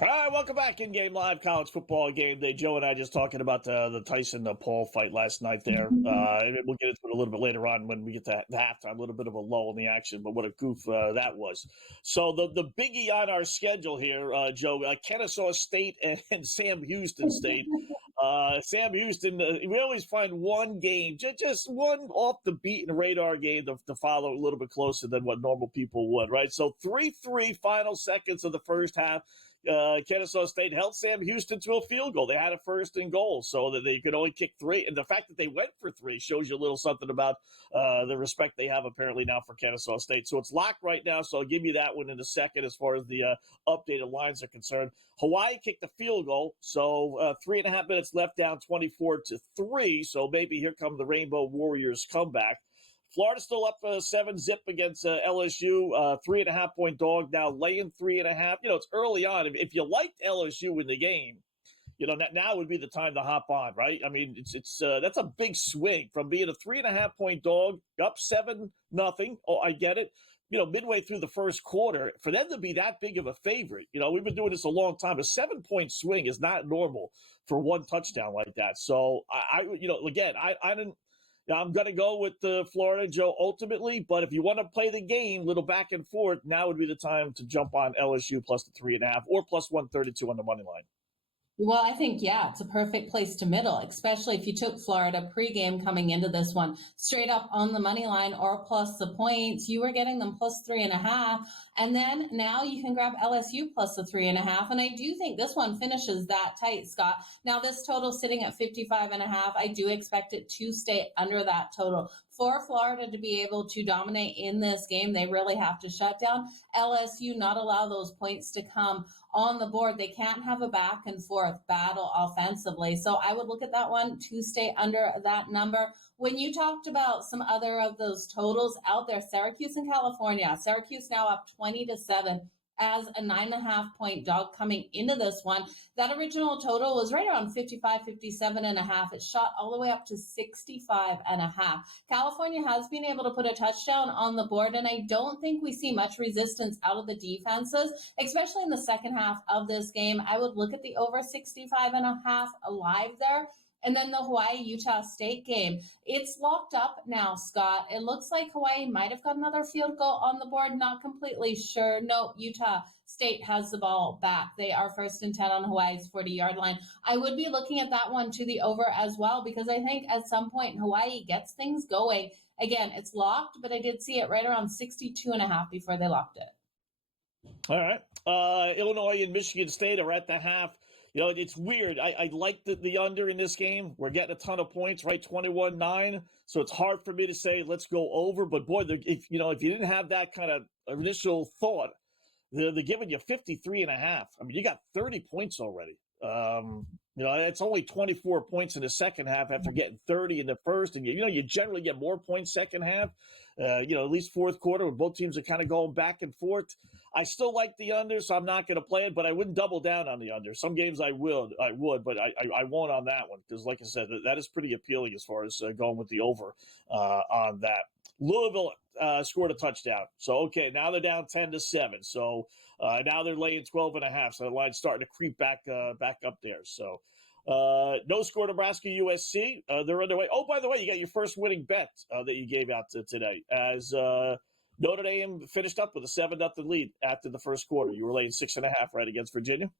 All right, welcome back in-game live college football game day. Joe and I just talking about the Tyson-Paul fight last night there. We'll get into it a little bit later on when we get to the halftime, a little bit of a lull in the action, but what a goof that was. So the biggie on our schedule here, Joe, Kennesaw State and Sam Houston State. Sam Houston, we always find one game, just one off the beaten radar game to follow a little bit closer than what normal people would, right? So 3-3 final seconds of the first half. Kennesaw State held Sam Houston to a field goal. They had a first and goal, so that they could only kick three. And the fact that they went for three shows you a little something about the respect they have apparently now for Kennesaw State. So it's locked right now, so I'll give you that one in a second as far as the updated lines are concerned. Hawaii kicked a field goal, so 3.5 minutes left, down 24-3. So maybe here come the Rainbow Warriors comeback. Florida still up 7-zip against LSU, 3.5-point dog, now laying 3.5. It's early on. If you liked LSU in the game, now would be the time to hop on, right? I mean, it's that's a big swing from being a 3.5-point dog up 7-0. Oh, I get it. Midway through the first quarter, for them to be that big of a favorite, we've been doing this a long time. A 7-point swing is not normal for one touchdown like that. So I didn't. Now, I'm going to go with Florida, Joe, ultimately. But if you want to play the game, little back and forth, now would be the time to jump on LSU plus the 3.5 or plus 132 on the money line. Well, I think, it's a perfect place to middle, especially if you took Florida pregame coming into this one straight up on the money line or plus the points. You were getting them plus 3.5. And then now you can grab LSU plus the 3.5. And I do think this one finishes that tight, Scott. Now, this total sitting at 55.5. I do expect it to stay under that total. For Florida to be able to dominate in this game, they really have to shut down LSU, not allow those points to come on the board. They can't have a back and forth battle offensively. So I would look at that one to stay under that number. When you talked about some other of those totals out there, Syracuse and California, Syracuse now up 20-7 as a 9.5-point dog coming into this one. That original total was right around 55, 57.5. It shot all the way up to 65.5. California has been able to put a touchdown on the board, and I don't think we see much resistance out of the defenses, especially in the second half of this game. I would look at the over 65.5 alive there. And then the Hawaii-Utah State game. It's locked up now, Scott. It looks like Hawaii might have got another field goal on the board. Not completely sure. No, Utah State has the ball back. They are 1st and 10 on Hawaii's 40-yard line. I would be looking at that one to the over as well, because I think at some point Hawaii gets things going. Again, it's locked, but I did see it right around 62.5 before they locked it. All right. Illinois and Michigan State are at the half. It's weird. I like the under in this game. We're getting a ton of points, right? 21-9. So it's hard for me to say let's go over. But boy, if you didn't have that kind of initial thought, they're giving you 53.5. I mean, you got 30 points already. It's only 24 points in the second half after getting 30 in the first. And you generally get more points second half. At least fourth quarter when both teams are kind of going back and forth. I still like the under, so I'm not going to play it, but I wouldn't double down on the under. Some games I would, but I won't on that one because, like I said, that is pretty appealing as far as going with the over on that. Louisville scored a touchdown. So, okay, now they're down 10-7. So now they're laying 12.5. So the line's starting to creep back up there. So no score Nebraska USC. They're underway. Oh, by the way, you got your first winning bet that you gave out today as Notre Dame finished up with a 7-0 lead after the first quarter. You were laying 6.5 right against Virginia.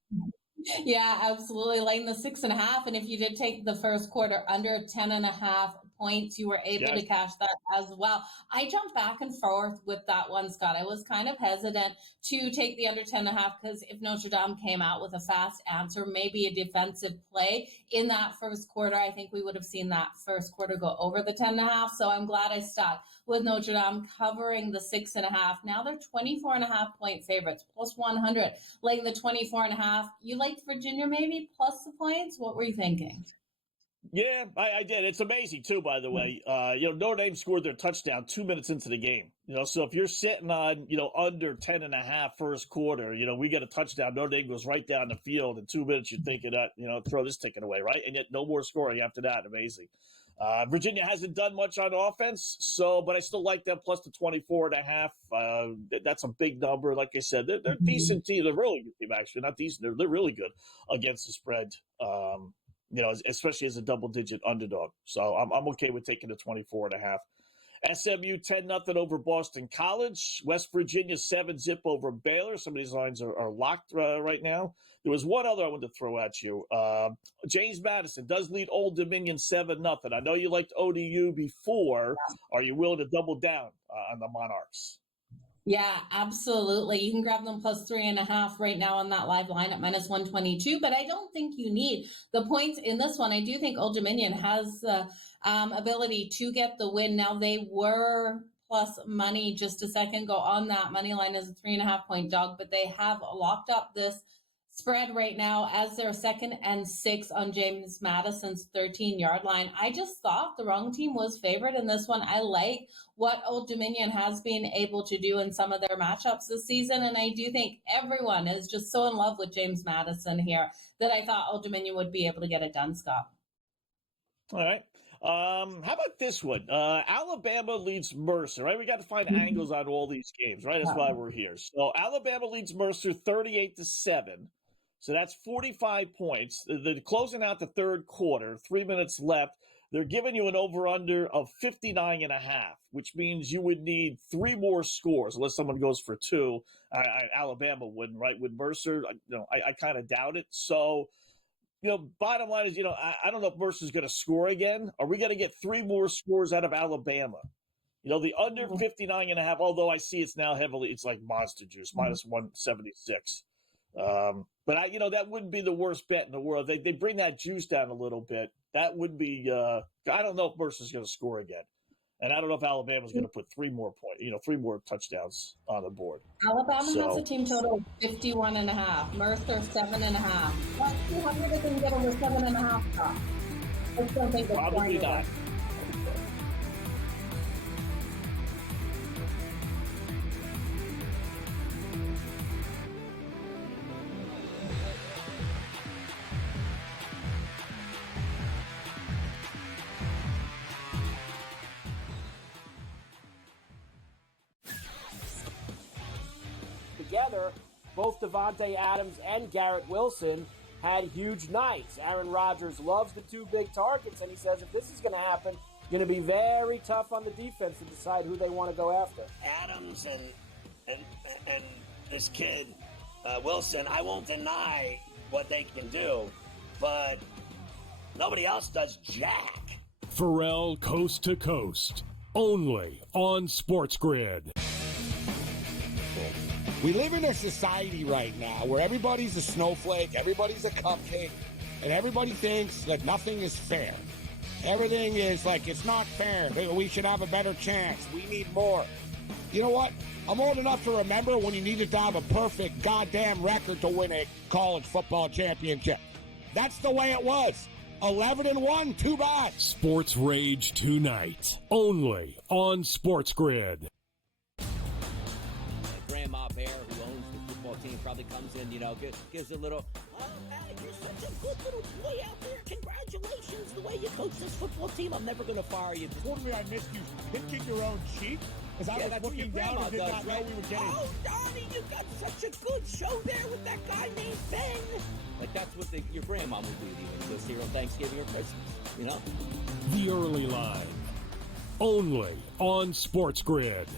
Yeah, absolutely. Laying the 6.5. And if you did take the first quarter under 10.5 points, you were able to cash that as well. I jumped back and forth with that one, Scott. I was kind of hesitant to take the under 10.5 because if Notre Dame came out with a fast answer, maybe a defensive play in that first quarter, I think we would have seen that first quarter go over the 10.5. So I'm glad I stuck with Notre Dame covering the 6.5. Now they're 24.5 point favorites, plus 100, laying the 24.5. You liked Virginia maybe plus the points? What were you thinking? Yeah, I did. It's amazing, too, by the way. Notre Dame scored their touchdown 2 minutes into the game. So if you're sitting on, under 10.5 first quarter, we get a touchdown. Notre Dame goes right down the field. In 2 minutes, you're thinking that, throw this ticket away, right? And yet no more scoring after that. Amazing. Virginia hasn't done much on offense, but I still like them plus the 24.5. That's a big number. Like I said, they're a decent team. They're a really good team, actually. Not decent. They're really good against the spread. Especially as a double-digit underdog. So I'm okay with taking the 24.5. SMU 10-0 over Boston College. West Virginia 7-0 over Baylor. Some of these lines are locked right now. There was one other I wanted to throw at you. James Madison does lead Old Dominion 7-0. I know you liked ODU before. Are you willing to double down on the Monarchs? Yeah, absolutely. You can grab them plus 3.5 right now on that live line at minus 122, but I don't think you need the points in this one. I do think Old Dominion has the ability to get the win. Now, they were plus money just a second ago on that. Money line is a 3.5 point dog, but they have locked up this spread right now as their 2nd and 6 on James Madison's 13-yard line. I just thought the wrong team was favored in this one. I like what Old Dominion has been able to do in some of their matchups this season, and I do think everyone is just so in love with James Madison here that I thought Old Dominion would be able to get it done, Scott. All right. How about this one? Alabama leads Mercer, right? We got to find angles on all these games, right? That's why we're here. So Alabama leads Mercer 38-7. So that's 45 points. They're closing out the third quarter, 3 minutes left. They're giving you an over-under of 59.5, which means you would need 3 more scores unless someone goes for 2. Alabama wouldn't, right? With Mercer, I kind of doubt it. So, bottom line is, I don't know if Mercer's going to score again. Are we going to get 3 more scores out of Alabama? The under 59.5, although I see it's now it's like monster juice, minus 176. But that wouldn't be the worst bet in the world. They bring that juice down a little bit. That would be, I don't know if Mercer's going to score again. And I don't know if Alabama's going to put three more touchdowns on the board. Alabama has a team total of 51.5. Mercer 7.5. Plus 200 they can get over 7.5 stops. I still think it's Probably not. Together, both Devontae Adams and Garrett Wilson had huge nights. Aaron Rodgers loves the two big targets, and he says if this is going to happen, it's going to be very tough on the defense to decide who they want to go after. Adams and this kid, Wilson, I won't deny what they can do, but nobody else does jack. Pharrell Coast to Coast, only on Sports Grid. We live in a society right now where everybody's a snowflake, everybody's a cupcake, and everybody thinks that nothing is fair. Everything is like, it's not fair. We should have a better chance. We need more. You know what? I'm old enough to remember when you needed to have a perfect goddamn record to win a college football championship. That's the way it was. 11-1, too bad. Sports Rage tonight, only on Sports Grid. Grandma Bear, who owns the football team, probably comes in, gives a little, oh, hey, you're such a good little boy out there. Congratulations, the way you coach this football team. I'm never going to fire you. Told me I missed you pinching your own cheek as I was looking down and did not know we were getting. Oh, Donnie, you got such a good show there with that guy named Ben. Like, that's what your grandma would do to you when you go see her on Thanksgiving or Christmas, The Early Line, only on Sports Grid.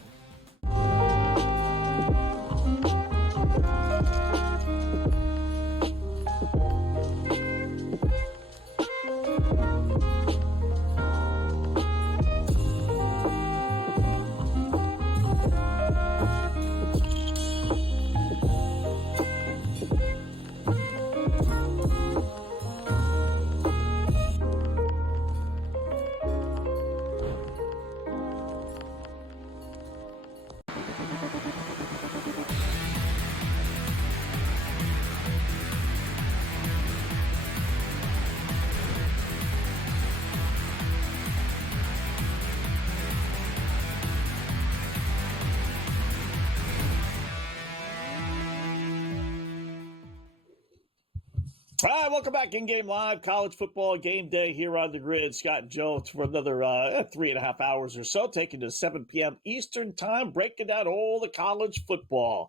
All right, welcome back. In-game live, college football game day here on the grid. Scott and Joe for another 3.5 hours or so, taking to 7 p.m. Eastern time, breaking down all the college football.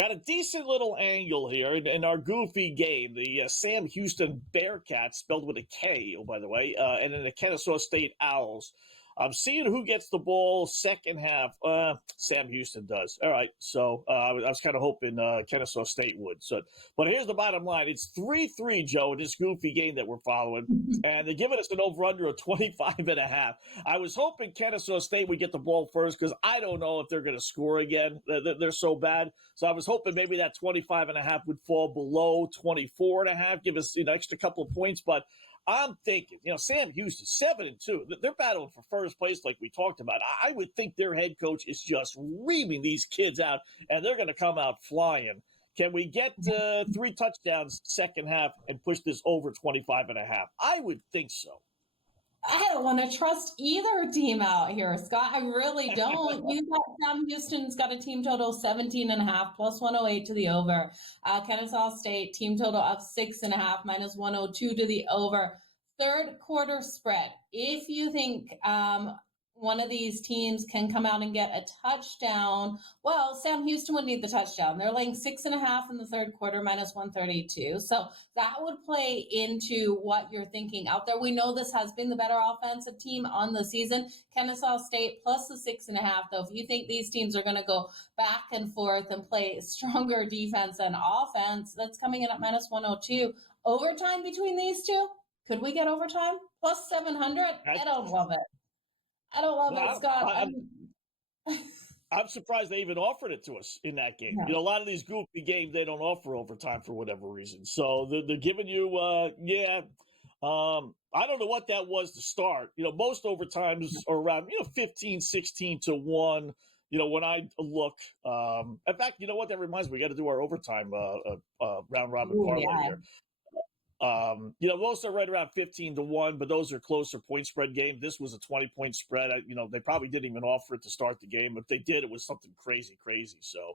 Got a decent little angle here in our goofy game. The Sam Houston Bearcats, spelled with a K, oh, by the way, and then the Kennesaw State Owls. I'm seeing who gets the ball second half. Sam Houston does. All right, so I was kind of hoping Kennesaw State would. But here's the bottom line. It's 3-3, Joe, in this goofy game that we're following, and they're giving us an over-under of 25.5. I was hoping Kennesaw State would get the ball first because I don't know if they're going to score again. They're so bad. So I was hoping maybe that 25.5 would fall below 24.5, give us an extra couple of points, but I'm thinking, Sam Houston, 7-2. They're battling for first place like we talked about. I would think their head coach is just reaming these kids out, and they're going to come out flying. Can we get 3 touchdowns second half and push this over 25.5? I would think so. I don't want to trust either team out here, Scott. I really don't. You got Sam Houston's got a team total of 17.5 plus 108 to the over. Kennesaw State team total of 6.5 minus 102 to the over. Third quarter spread. If you think one of these teams can come out and get a touchdown, well, Sam Houston would need the touchdown. They're laying 6.5 in the third quarter, minus 132. So that would play into what you're thinking out there. We know this has been the better offensive team on the season. Kennesaw State plus the 6.5, though. If you think these teams are going to go back and forth and play stronger defense and offense, that's coming in at minus 102. Overtime between these two? Could we get overtime? Plus 700? I don't love it. I don't love it, Scott. I'm surprised they even offered it to us in that game. Yeah. A lot of these goofy games, they don't offer overtime for whatever reason. So they're giving you, I don't know what that was to start. Most overtimes are around, 15, 16 to 1. When I look, in fact, you know what? That reminds me, we got to do our overtime round robin parlay here. Most are right around 15 to 1, but those are closer point spread games. This was a 20-point spread. They probably didn't even offer it to start the game. If they did, it was something crazy. So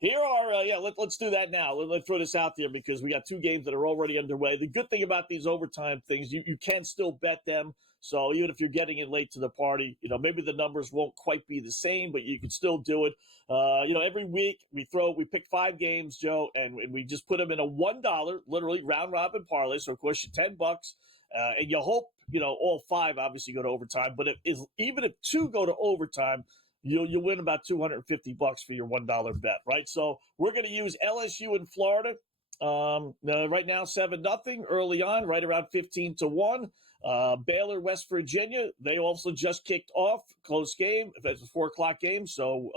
here are, let's do that now. Let's throw this out there because we got two games that are already underway. The good thing about these overtime things, you can still bet them. So even if you're getting in late to the party, maybe the numbers won't quite be the same, but you can still do it. Every week we pick 5 games, Joe, and we just put them in a $1, literally round robin parlay. So it costs you $10, and you hope, all 5 obviously go to overtime. But even if 2 go to overtime, you'll win about $250 for your $1 bet, right? So we're going to use LSU in Florida. Right now 7-0 early on, right around 15 to 1. Baylor, West Virginia, they also just kicked off. Close game. It's a 4:00 game, so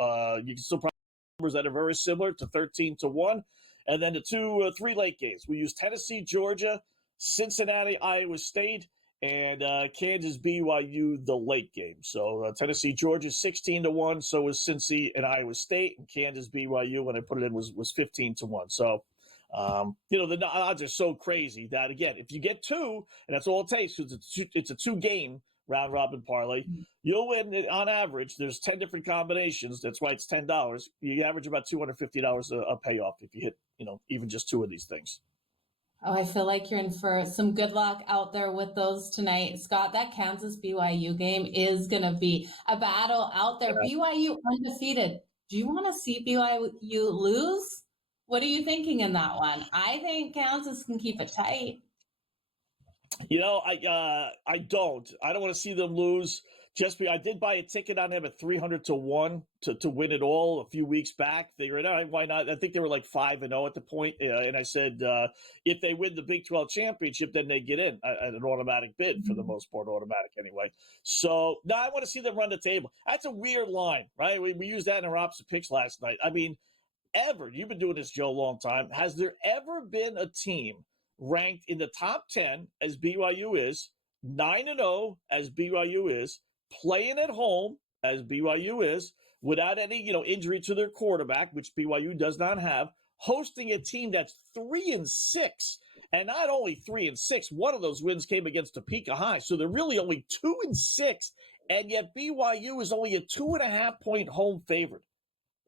you can still probably numbers that are very similar to 13 to 1. And then the 3 late games. We use Tennessee, Georgia, Cincinnati, Iowa State, and Kansas, BYU, the late game. So Tennessee, Georgia, 16 to 1. So was Cincy and Iowa State, and Kansas, BYU, when I put it in, was 15 to 1. So the odds are so crazy that, again, if you get 2, and that's all it takes, because it's a 2-game round robin parlay, you'll win on average. There's 10 different combinations. That's why it's $10. You average about $250 a payoff if you hit, even just 2 of these things. Oh, I feel like you're in for some good luck out there with those tonight. Scott, that Kansas BYU game is going to be a battle out there. Yeah. BYU undefeated. Do you want to see BYU lose? What are you thinking in that one? I think Kansas can keep it tight. I don't. I don't want to see them lose. I did buy a ticket on them at 300 to 1 to win it all a few weeks back. Figured, all right, why not? I think they were like 5-0 at the point. And I said, if they win the Big 12 championship, then they get in at an automatic bid, for the most part, automatic anyway. So now I want to see them run the table. That's a weird line, right? We used that in our opposite picks last night. I mean, you've been doing this, Joe, a long time. Has there ever been a team ranked in the top 10 as BYU is, 9-0 as BYU is, playing at home as BYU is, without any, injury to their quarterback, which BYU does not have, hosting a team that's 3-6, and not only 3-6, one of those wins came against Topeka High, so they're really only 2-6, and yet BYU is only a 2.5-point home favorite.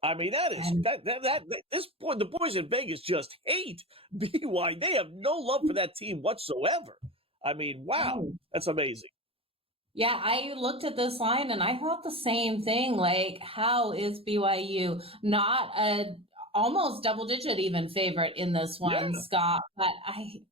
I mean, this point, the boys in Vegas just hate BYU. They have no love for that team whatsoever. I mean, wow, that's amazing. Yeah, I looked at this line and I thought the same thing. Like, how is BYU not a almost double-digit even favorite in this one, yeah. Scott? But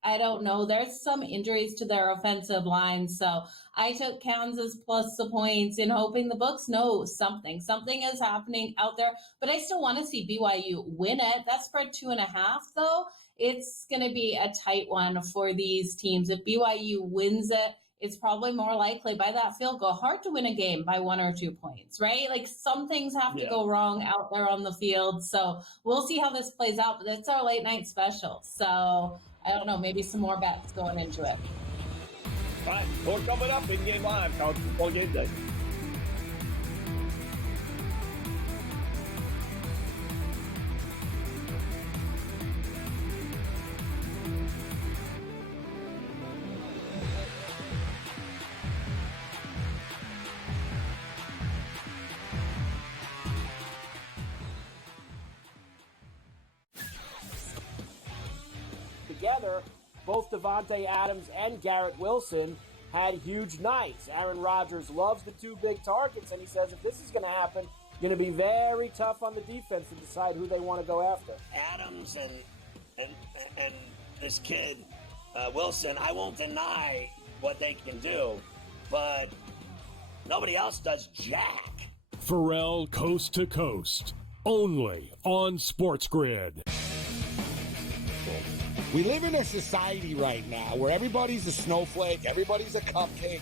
I don't know. There's some injuries to their offensive line, so I took Kansas plus the points in hoping the books know something. Something is happening out there, but I still want to see BYU win it. That spread 2.5, though. It's going to be a tight one for these teams. If BYU wins it, it's probably more likely by that field goal. Hard to win a game by 1 or 2 points, right? Like, some things have to go wrong out there on the field. So we'll see how this plays out, but it's our late night special. So I don't know, maybe some more bets going into it. All right, more coming up in Game Live, College Football Game Day. Together, both Davante Adams and Garrett Wilson had huge nights. Aaron Rodgers loves the 2 big targets, and he says if this is going to happen, it's going to be very tough on the defense to decide who they want to go after. Adams and this kid, Wilson, I won't deny what they can do, but nobody else does jack. Pharrell Coast to Coast, only on Sports Grid. We live in a society right now where everybody's a snowflake, everybody's a cupcake,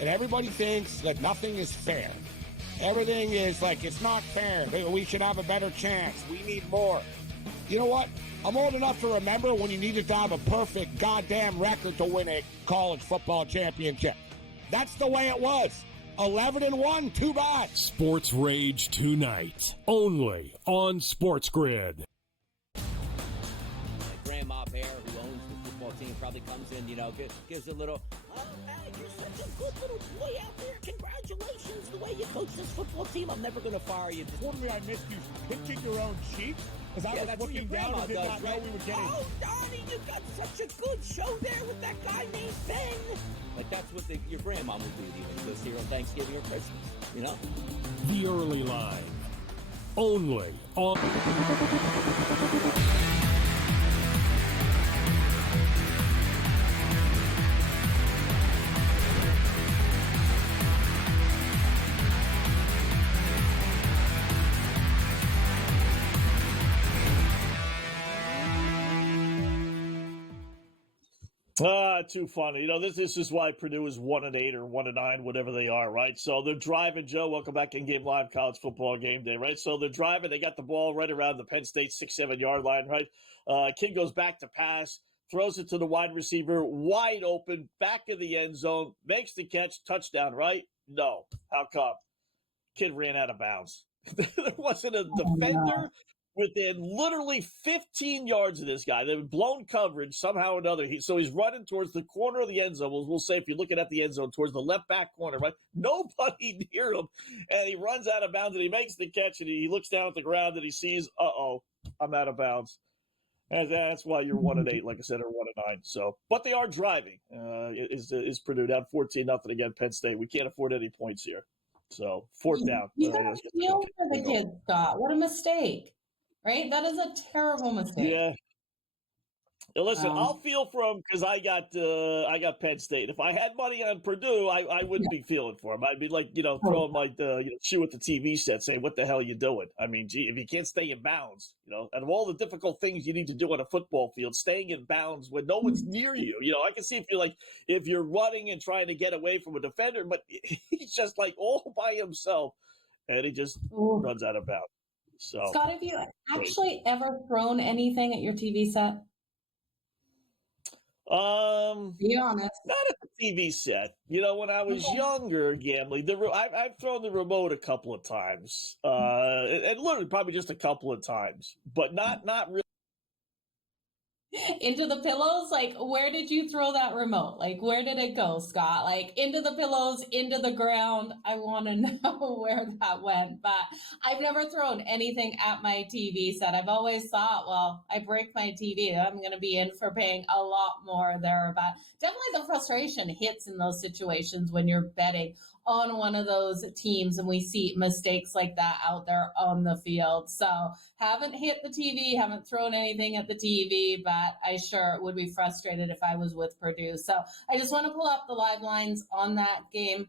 and everybody thinks that nothing is fair. Everything is like, it's not fair. We should have a better chance. We need more. You know what? I'm old enough to remember when you needed to have a perfect goddamn record to win a college football championship. That's the way it was. 11-1, too bad. Sports Rage tonight, only on Sports Grid. Grandma Bear, who owns the football team, probably comes in, gives a little, oh, hey, you're such a good little boy out there. Congratulations, the way you coach this football team. I'm never going to fire you. Totally, I missed you pinching your own cheek as I was looking down and did not know we were getting. Oh, Donnie, you got such a good show there with that guy named Ben. Like, that's what your grandma would do to you when you go see her on Thanksgiving or Christmas, The Early Line, only on... Too funny. This is why Purdue is 1-8 or 1-9, whatever they are, right? So they're driving. Joe, welcome back in Game Live, college football game day, right? So they're driving. They got the ball right around the Penn State 6-7 yard line, right? Kid goes back to pass, throws it to the wide receiver, wide open, back of the end zone, makes the catch, touchdown, right? No. How come? Kid ran out of bounds. There wasn't a defender within literally 15 yards of this guy. They were blown coverage somehow or another. So he's running towards the corner of the end zone. We'll say if you're looking at the end zone, towards the left back corner, right? Nobody near him. And he runs out of bounds and he makes the catch and he looks down at the ground and he sees, I'm out of bounds. And that's why you're 1-8, like I said, or 1-9. So, but they are driving. Is Purdue down 14-0 against Penn State? We can't afford any points here. So fourth down. You got to feel for the kid, Scott. What a mistake. Right? That is a terrible mistake. Yeah. Now listen, I'll feel for him because I got Penn State. If I had money on Purdue, I wouldn't be feeling for him. I'd be like, throwing my shoe at the TV set, saying, "What the hell are you doing?" I mean, gee, if you can't stay in bounds, and of all the difficult things you need to do on a football field, staying in bounds when no one's near you. I can see if you're running and trying to get away from a defender, but he's just like all by himself, and he just runs out of bounds. So, Scott, have you actually ever thrown anything at your TV set? Be honest. Not at the TV set. When I was younger, gambling, I've thrown the remote a couple of times, and literally probably just a couple of times, but not really. Into the pillows? Like, where did you throw that remote? Like, where did it go, Scott? Like, into the pillows, into the ground? I want to know where that went. But I've never thrown anything at my TV set. I've always thought, well, I break my TV, I'm going to be in for paying a lot more there. But definitely the frustration hits in those situations when you're betting on one of those teams and we see mistakes like that out there on the field. So haven't hit the TV, haven't thrown anything at the TV, but I sure would be frustrated if I was with Purdue. So I just want to pull up the live lines on that game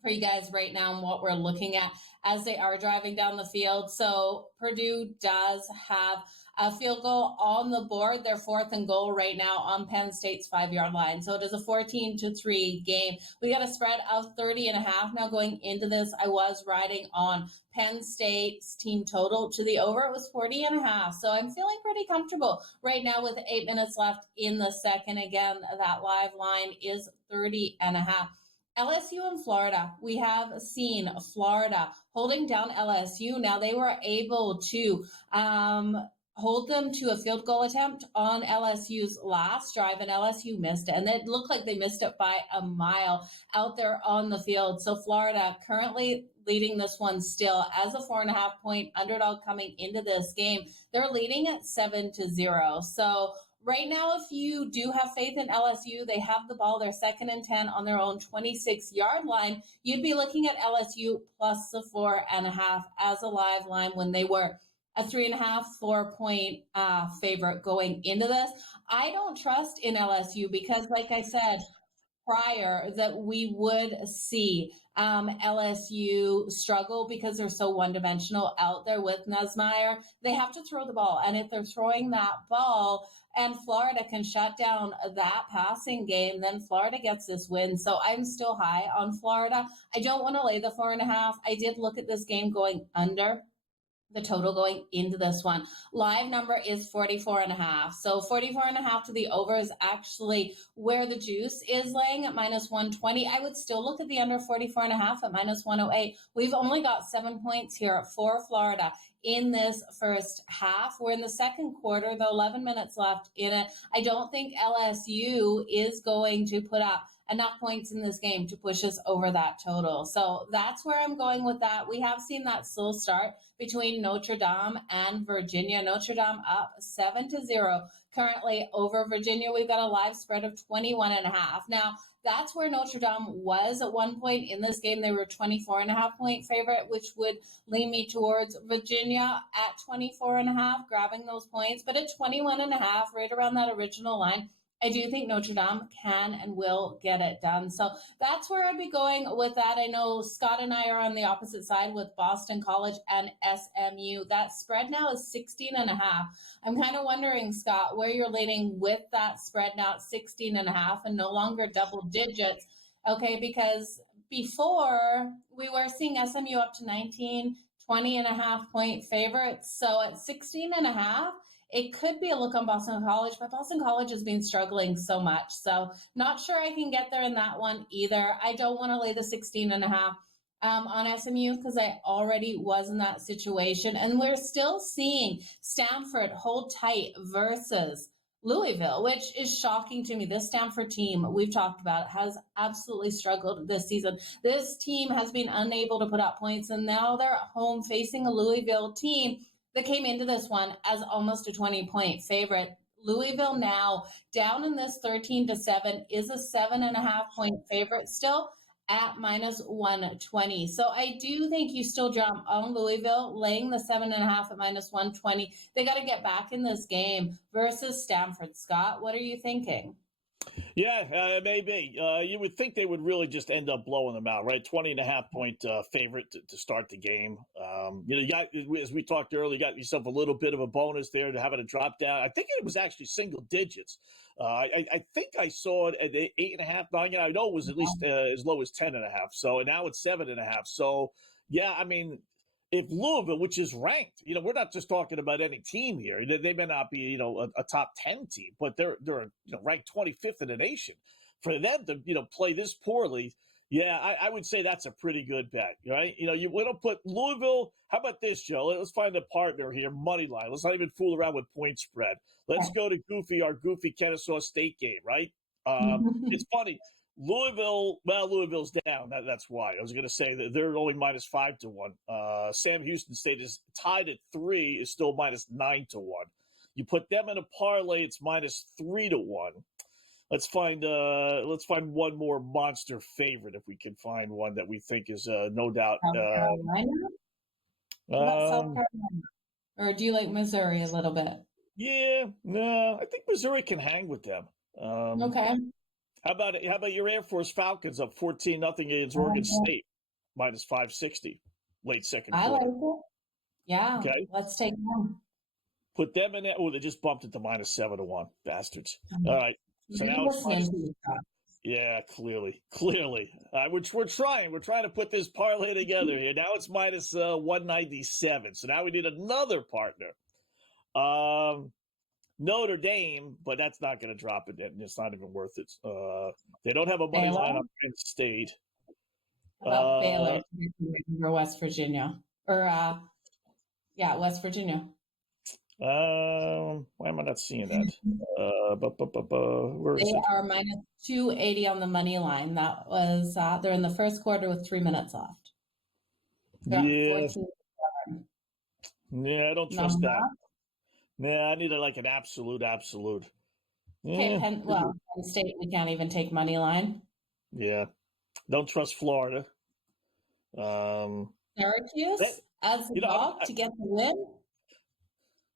for you guys right now and what we're looking at as they are driving down the field. So Purdue does have a field goal on the board. They're 4th and goal right now on Penn State's 5-yard line. So it is a 14-3 game. We got a spread of 30.5. Now going into this, I was riding on Penn State's team total to the over. It was 40.5. So I'm feeling pretty comfortable right now with 8 minutes left in the second. Again, that live line is 30.5. LSU and Florida. We have seen Florida holding down LSU. Now they were able to hold them to a field goal attempt on LSU's last drive, and LSU missed it. And it looked like they missed it by a mile out there on the field. So Florida currently leading this one still as a 4.5-point underdog coming into this game. They're leading at 7-0. So right now, if you do have faith in LSU, they have the ball. They're 2nd and 10 on their own 26-yard line. You'd be looking at LSU plus the 4.5 as a live line when they were a 3.5, 4-point favorite going into this. I don't trust in LSU because, like I said prior, that we would see LSU struggle because they're so one-dimensional out there with Nussmeier. They have to throw the ball, and if they're throwing that ball and Florida can shut down that passing game, then Florida gets this win. So I'm still high on Florida. I don't want to lay the 4.5. I did look at this game going under the total going into this one. Live number is 44.5. So 44.5 to the over is actually where the juice is laying at -120. I would still look at the under 44.5 at -108. We've only got 7 points here for Florida in this first half. We're in the second quarter, the 11 minutes left in it. I don't think LSU is going to put up enough points in this game to push us over that total. So that's where I'm going with that. We have seen that slow start between Notre Dame and Virginia. Notre Dame up 7-0 currently over Virginia. We've got a live spread of 21.5. Now, that's where Notre Dame was at one point in this game. They were 24.5 point favorite, which would lean me towards Virginia at 24.5, grabbing those points. But at 21.5, right around that original line, I do think Notre Dame can and will get it done. So that's where I'd be going with that. I know Scott and I are on the opposite side with Boston College and SMU. That spread now is 16.5. I'm kind of wondering, Scott, where you're leaning with that spread now at 16.5 and no longer double digits. Okay, because before we were seeing SMU up to 19, 20.5 point favorites. So at 16.5, it could be a look on Boston College, but Boston College has been struggling so much. So not sure I can get there in that one either. I don't want to lay the 16.5 on SMU because I already was in that situation. And we're still seeing Stanford hold tight versus Louisville, which is shocking to me. This Stanford team we've talked about has absolutely struggled this season. This team has been unable to put up points, and now they're at home facing a Louisville team that came into this one as almost a 20-point favorite. Louisville now down in this 13-7 is a 7.5 point favorite still at -120. So I do think you still jump on Louisville, laying the 7.5 at -120. They got to get back in this game versus Stanford. Scott, what are you thinking? Yeah, maybe. You would think they would really just end up blowing them out, right? 20.5 point favorite to start the game. You got, as we talked earlier, you got yourself a little bit of a bonus there to having a drop down. I think it was actually single digits. I think I saw it at 8.5, 9. I know it was at least as low as 10.5. So now it's 7.5. So yeah, I mean, if Louisville, which is ranked, we're not just talking about any team here. They may not be, a top 10 team, but they're ranked 25th in the nation. For them to, play this poorly, yeah, I would say that's a pretty good bet, right? We don't put Louisville. How about this, Joe? Let's find a partner here, money line. Let's not even fool around with point spread. Let's go to our Goofy Kennesaw State game, right? It's funny. Louisville's down. That's why. I was going to say that they're only -5 to 1. Sam Houston State is tied at 3, is still -9 to 1. You put them in a parlay, it's -3 to 1. Let's find one more monster favorite if we can find one that we think is no doubt. South Carolina? South Carolina? Or do you like Missouri a little bit? Yeah, no, I think Missouri can hang with them. Okay. How about your Air Force Falcons up 14-0 against Oregon State, -560, late second quarter? I like it. Yeah. Okay. Let's take them. Put them in there. Oh, they just bumped it to -7 to 1, bastards. All right. So now it's yeah, clearly. We're trying to put this parlay together here. Now it's -197. So now we need another partner. Notre Dame, but that's not going to drop it. It's not even worth it. They don't have a money line on Penn State. About Baylor or West Virginia, or West Virginia. Why am I not seeing that? Where is they it? are -280 on the money line. That was they're in the first quarter with 3 minutes left. Yeah, I don't trust that. Nah, I need an absolute. Okay, Penn State, we can't even take money line. Yeah, don't trust Florida. Syracuse as a dog to get the win.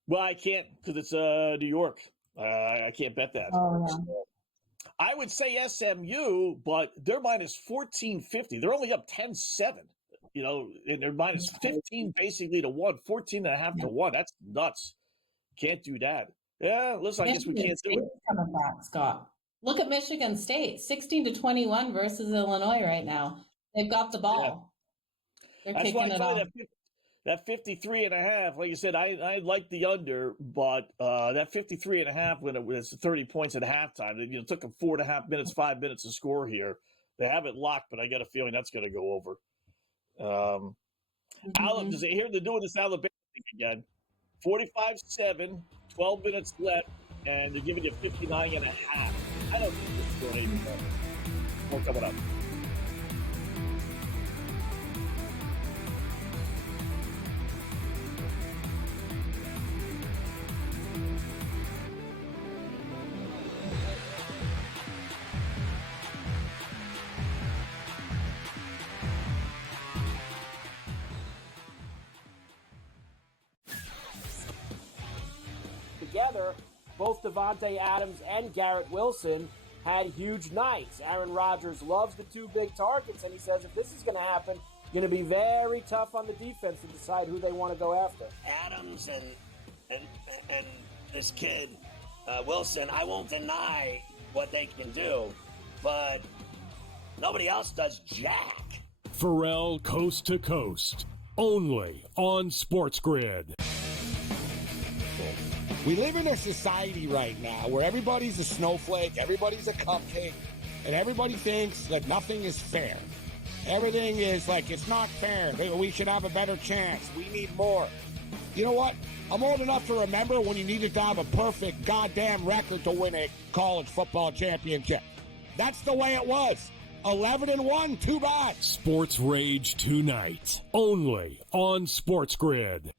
Well, I can't because it's New York. I can't bet that. Oh, yeah. I would say SMU, but they're -1450. They're only up 10-7. And they're -15 basically to 1, 14.5 to 1. That's nuts. Can't do that. Yeah, listen, I guess we can't do it. Coming back, Scott. Look at Michigan State, 16-21 versus Illinois right now. They've got the ball. Yeah. They're kicking it off. that 53.5, like you said, I like the under, but that 53.5 when it was 30 points at halftime, it took them 4.5 minutes, 5 minutes to score here. They have it locked, but I got a feeling that's going to go over. Here they're doing this Alabama thing again. 45-7, 12 minutes left, and they're giving you 59.5. I don't think this is going anymore. More coming up. Together, both Devontae Adams and Garrett Wilson had huge nights. Aaron Rodgers loves the two big targets, and he says if this is going to happen, going to be very tough on the defense to decide who they want to go after. Adams and this kid Wilson, I won't deny what they can do, but nobody else does jack. Pharrell Coast to Coast, only on Sports Grid. We live in a society right now where everybody's a snowflake, everybody's a cupcake, and everybody thinks that nothing is fair. Everything is like, it's not fair. We should have a better chance. We need more. You know what? I'm old enough to remember when you needed to have a perfect goddamn record to win a college football championship. That's the way it was. 11-1, too bad. Sports Rage tonight, only on Sports Grid.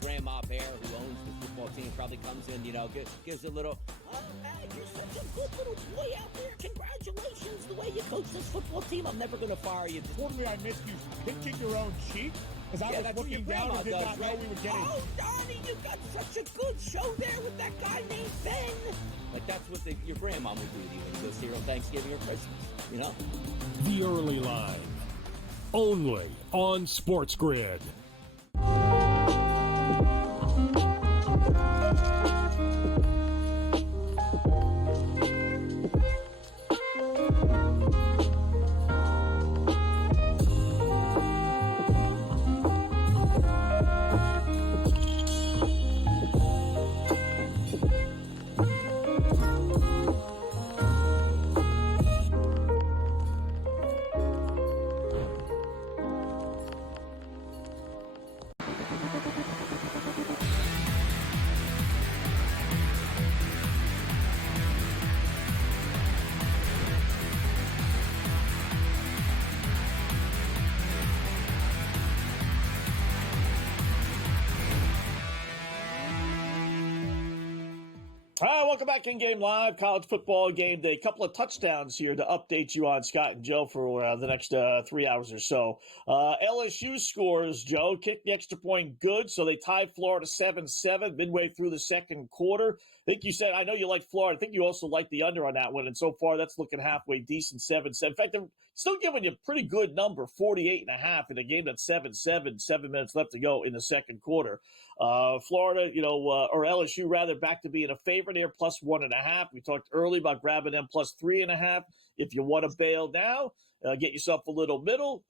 Grandma Bear, who owns the football team, probably comes in, gives a little, oh, man, you're such a good little boy out there. Congratulations, the way you coach this football team. I'm never going to fire you. Totally, I missed you pinching your own cheek as I was looking down and did not know we were getting. Oh, Donnie, you got such a good show there with that guy named Ben. Like, that's what your grandma would do to you when you go see her on Thanksgiving or Christmas, The Early Line, only on Sports Grid. All right, welcome back in Game Live, college football game day. A couple of touchdowns here to update you on Scott and Joe for the next 3 hours or so. LSU scores, Joe, kicked the extra point good, so they tied Florida 7-7 midway through the second quarter. I think you said, I know you like Florida. I think you also like the under on that one, and so far that's looking halfway decent, 7-7. In fact, they're still giving you a pretty good number, 48.5 in a game that's 7-7, 7 minutes left to go in the second quarter. Florida, or LSU rather, back to being a favorite here, plus 1.5. We talked early about grabbing them plus 3.5. If you want to bail now, get yourself a little middle.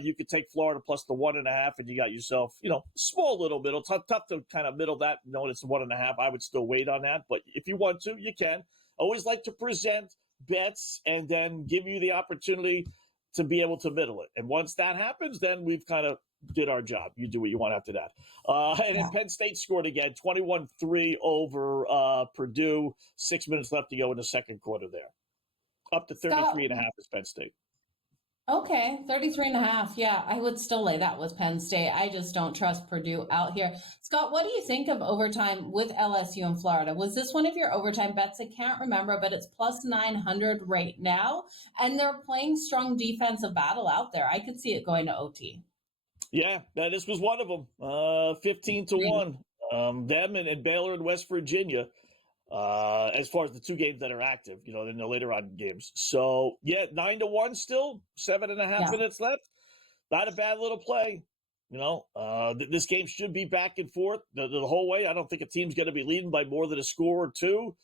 You could take Florida plus the 1.5, and you got yourself, small little middle. Tough to kind of middle that, knowing it's 1.5. I would still wait on that, but if you want to, you can. Always like to present bets and then give you the opportunity to be able to middle it. And once that happens, then we've kind of did our job. You do what you want after that. And then Penn State scored again, 21-3 over Purdue. 6 minutes left to go in the second quarter there. Up to 33.5 is Penn State. Okay, 33.5. Yeah, I would still lay that with Penn State. I just don't trust Purdue out here. Scott, what do you think of overtime with LSU in Florida? Was this one of your overtime bets? I can't remember, but it's plus 900 right now. And they're playing strong defensive battle out there. I could see it going to OT. Yeah, this was one of them. 15-1. Them and Baylor and West Virginia. As far as the two games that are active, in the later on games. So, 9-1 still, 7.5 minutes left. Not a bad little play. This game should be back and forth the whole way. I don't think a team's going to be leading by more than a score or two.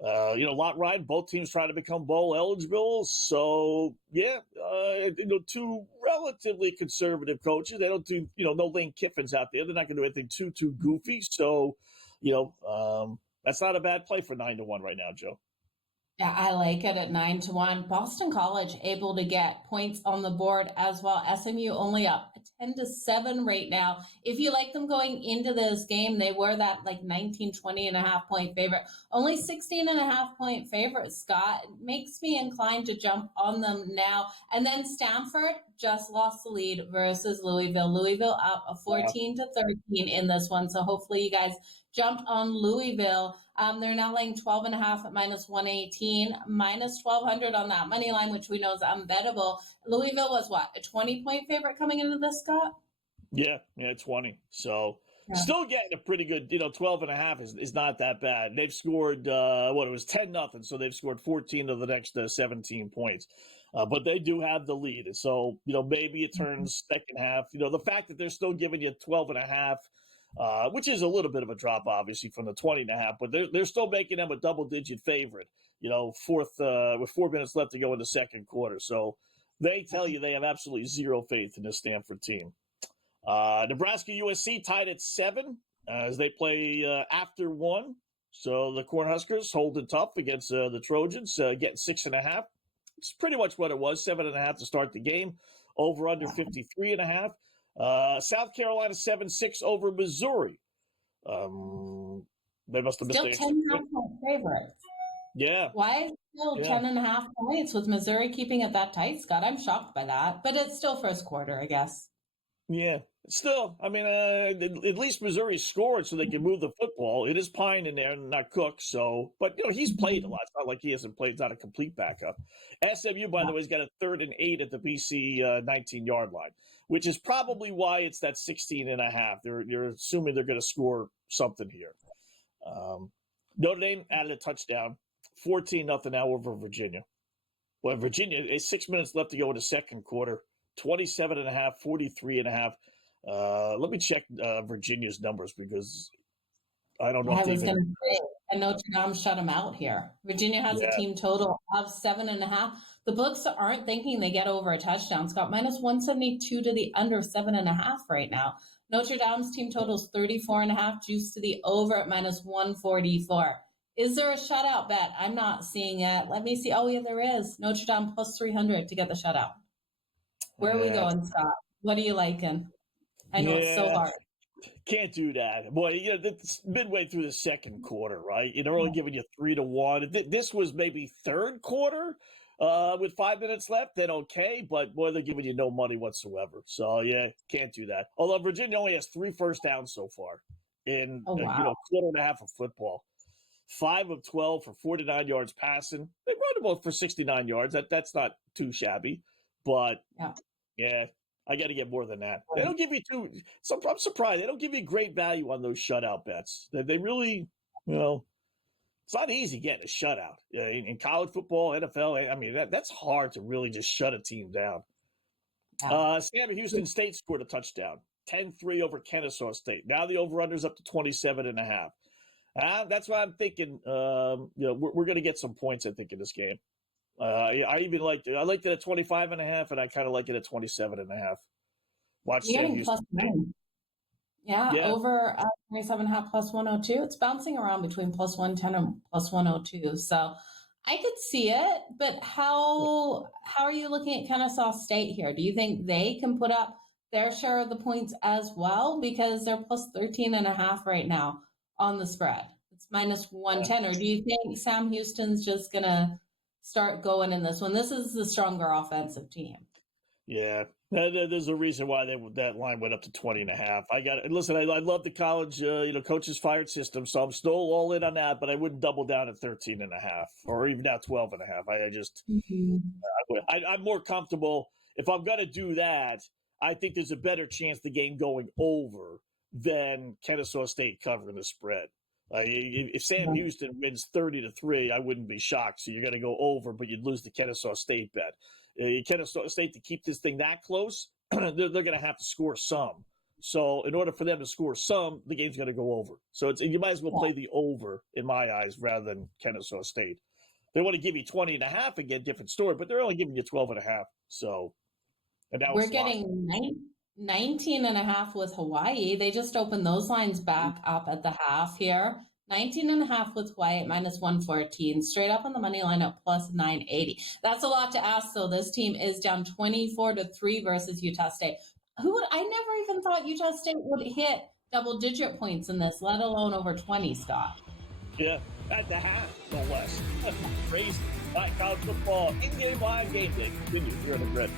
Lot Ryan, both teams trying to become bowl eligible. So, two relatively conservative coaches. They don't do, no Lane Kiffin's out there. They're not going to do anything too goofy. So, that's not a bad play for 9-1 right now, Joe. Yeah, I like it at 9-1. Boston College able to get points on the board as well. SMU only up 10-7 right now. If you like them going into this game, they were that 19, 20.5 point favorite. Only 16.5 point favorite, Scott. It makes me inclined to jump on them now. And then Stanford just lost the lead versus Louisville. Louisville up 14-13 in this one. So hopefully you guys jumped on Louisville. They're now laying 12.5 at -118, -1,200 on that money line, which we know is unbettable. Louisville was what, a 20-point favorite coming into this, Scott? Yeah, 20. So still getting a pretty good, 12.5 is not that bad. They've scored, it was 10-0. So they've scored 14 of the next 17 points. But they do have the lead. And so, maybe it turns second half. The fact that they're still giving you 12.5, which is a little bit of a drop, obviously, from the 20.5, but they're still making them a double-digit favorite, with 4 minutes left to go in the second quarter. So they tell you they have absolutely zero faith in this Stanford team. Nebraska USC tied at 7 as they play after 1. So the Cornhuskers holding tough against the Trojans, getting 6.5. It's pretty much what it was, 7.5 to start the game. Over under 53.5. South Carolina 7-6 over Missouri. They must have missed still 10.5 point favorites. Yeah. Why is it still 10.5 points with Missouri keeping it that tight, Scott? I'm shocked by that, but it's still first quarter, I guess. Yeah. Still, I mean, at least Missouri scored so they can move the football. It is Pine in there, not Cook. So, but he's played a lot. It's not like he hasn't played. It's not a complete backup. SMU, by the way, has got a 3rd and 8 at the BC 19-yard line, which is probably why it's that 16.5. You're assuming they're going to score something here. Notre Dame added a touchdown, 14-0 now over Virginia. Well, Virginia, 6 minutes left to go in the second quarter, 27.5, 43.5. Let me check Virginia's numbers because I don't know. I was going to say, and Notre Dame shut them out here. Virginia has a team total of 7.5. The books aren't thinking they get over a touchdown. It's got -172 to the under 7.5 right now. Notre Dame's team total is 34.5, juice to the over at -144. Is there a shutout bet? I'm not seeing it. Let me see. Oh, yeah, there is. Notre Dame +300 to get the shutout. Where are we going, Scott? What are you liking? I know it's so hard. Can't do that. Boy, it's midway through the second quarter, right? They're only giving you 3-1. This was maybe third quarter with 5 minutes left, then okay. But, boy, they're giving you no money whatsoever. So, can't do that. Although Virginia only has 3 first downs so far in, quarter and a half of football. 5 of 12 for 49 yards passing. They run the ball for 69 yards. That's not too shabby. But, I got to get more than that. They don't give you I'm surprised. They don't give you great value on those shutout bets. They really, it's not easy getting a shutout. In college football, NFL, I mean, that's hard to really just shut a team down. Sam Houston State scored a touchdown, 10-3 over Kennesaw State. Now the over-under's up to 27.5. That's why I'm thinking, we're going to get some points, I think, in this game. I liked it at 25.5, and I kind of like it at 27.5. Watch Sam Houston. Over 27.5 +102. It's bouncing around between +110 and +102. So I could see it, but how are you looking at Kennesaw State here? Do you think they can put up their share of the points as well? Because they're +13.5 right now on the spread. It's -110. Or do you think Sam Houston's just going to start going in this one? This is the stronger offensive team. Yeah, there's a reason why that line went up to 20.5. I love the college, coaches fired system, so I'm still all in on that, but I wouldn't double down at 13.5 or even now 12.5. I'm more comfortable. If I'm going to do that, I think there's a better chance the game going over than Kennesaw State covering the spread. If Sam Houston wins 30-3, I wouldn't be shocked. So you're going to go over, but you'd lose the Kennesaw State bet. Kennesaw State, to keep this thing that close, they're going to have to score some. So in order for them to score some, the game's going to go over. So you might as well play the over in my eyes rather than Kennesaw State. They want to give you 20.5 again, different story, but they're only giving you 12.5. So, and that We're getting 19.5 with Hawaii. They just opened those lines back up at the half here. 19.5 with Hawaii at -114. Straight up on the money line at +980. That's a lot to ask, though. This team is down 24-3 versus Utah State. I never even thought Utah State would hit double-digit points in this, let alone over 20, Scott. Yeah, at the half, no less. Crazy. Like college football, in-game live game day. Continue here on the grid.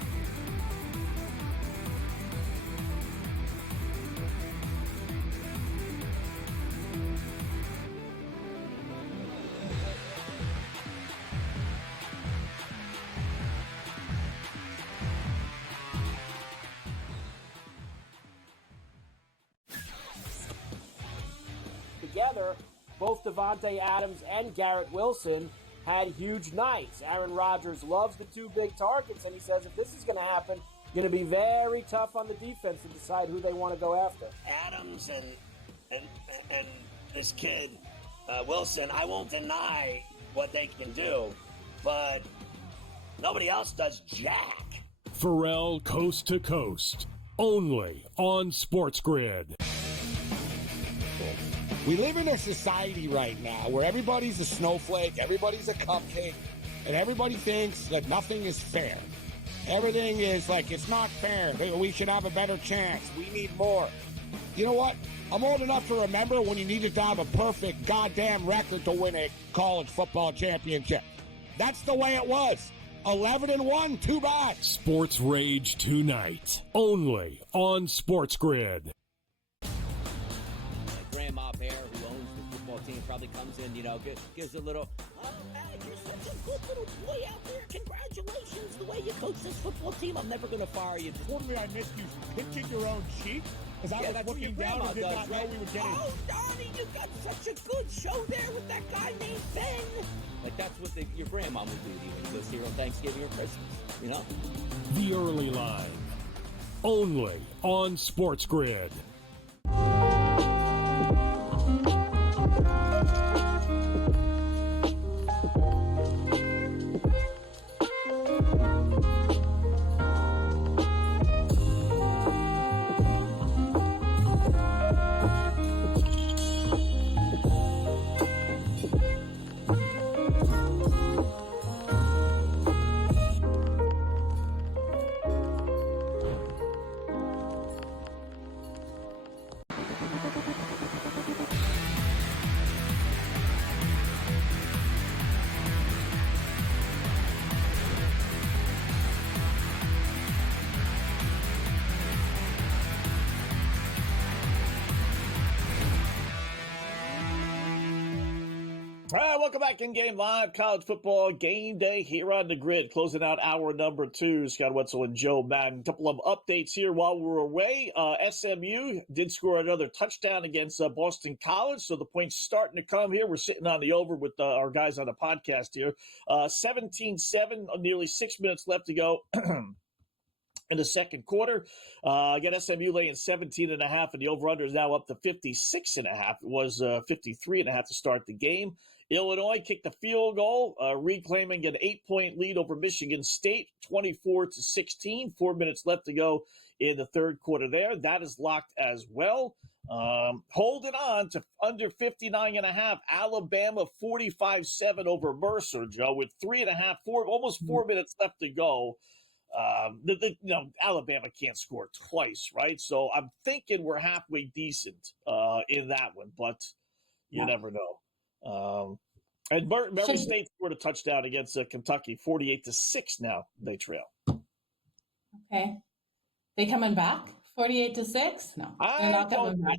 Together, both Devontae Adams and Garrett Wilson had huge nights. Aaron Rodgers loves the two big targets, and he says if this is going to happen, going to be very tough on the defense to decide who they want to go after. Adams and this kid Wilson, I won't deny what they can do, but nobody else does jack. Pharrell Coast to Coast, only on Sports Grid. We live in a society right now where everybody's a snowflake, everybody's a cupcake, and everybody thinks that nothing is fair. Everything is like, it's not fair. We should have a better chance. We need more. You know what? I'm old enough to remember when you needed to have a perfect goddamn record to win a college football championship. That's the way it was. 11-1, too bad. Sports Rage tonight, only on Sports Grid. Grandma Bear, who owns the football team, probably comes in, gives a little, oh, man, you're such a good little boy out there. Congratulations, the way you coach this football team. I'm never going to fire you. Told me I missed you pinching your own cheek as I was looking down and did not know we were getting. Oh, Donnie, you got such a good show there with that guy named Ben. Like, that's what your grandma would do to you when you go see her on Thanksgiving or Christmas, The Early Line, only on Sports Grid. All right, welcome back in Game Live, college football game day here on the grid. Closing out hour number 2, Scott Wetzel and Joe Madden. A couple of updates here while we're away. SMU did score another touchdown against Boston College, so the points starting to come here. We're sitting on the over with our guys on the podcast here. 17-7, nearly 6 minutes left to go. In the second quarter, again, SMU laying 17.5, and the over-under is now up to 56.5. It was 53.5 to start the game. Illinois kicked a field goal, reclaiming an 8-point lead over Michigan State, 24-16. 4 minutes left to go in the third quarter there. That is locked as well. Holding on to under 59.5. Alabama 45-7 over Mercer, Joe, with 3.5, almost 4 minutes left to go. Alabama can't score twice, right? So I'm thinking we're halfway decent in that one, but you never know. And Murray State scored a touchdown against Kentucky, 48-6. Now they trail. Okay, they coming back 48-6? No, they're not coming back.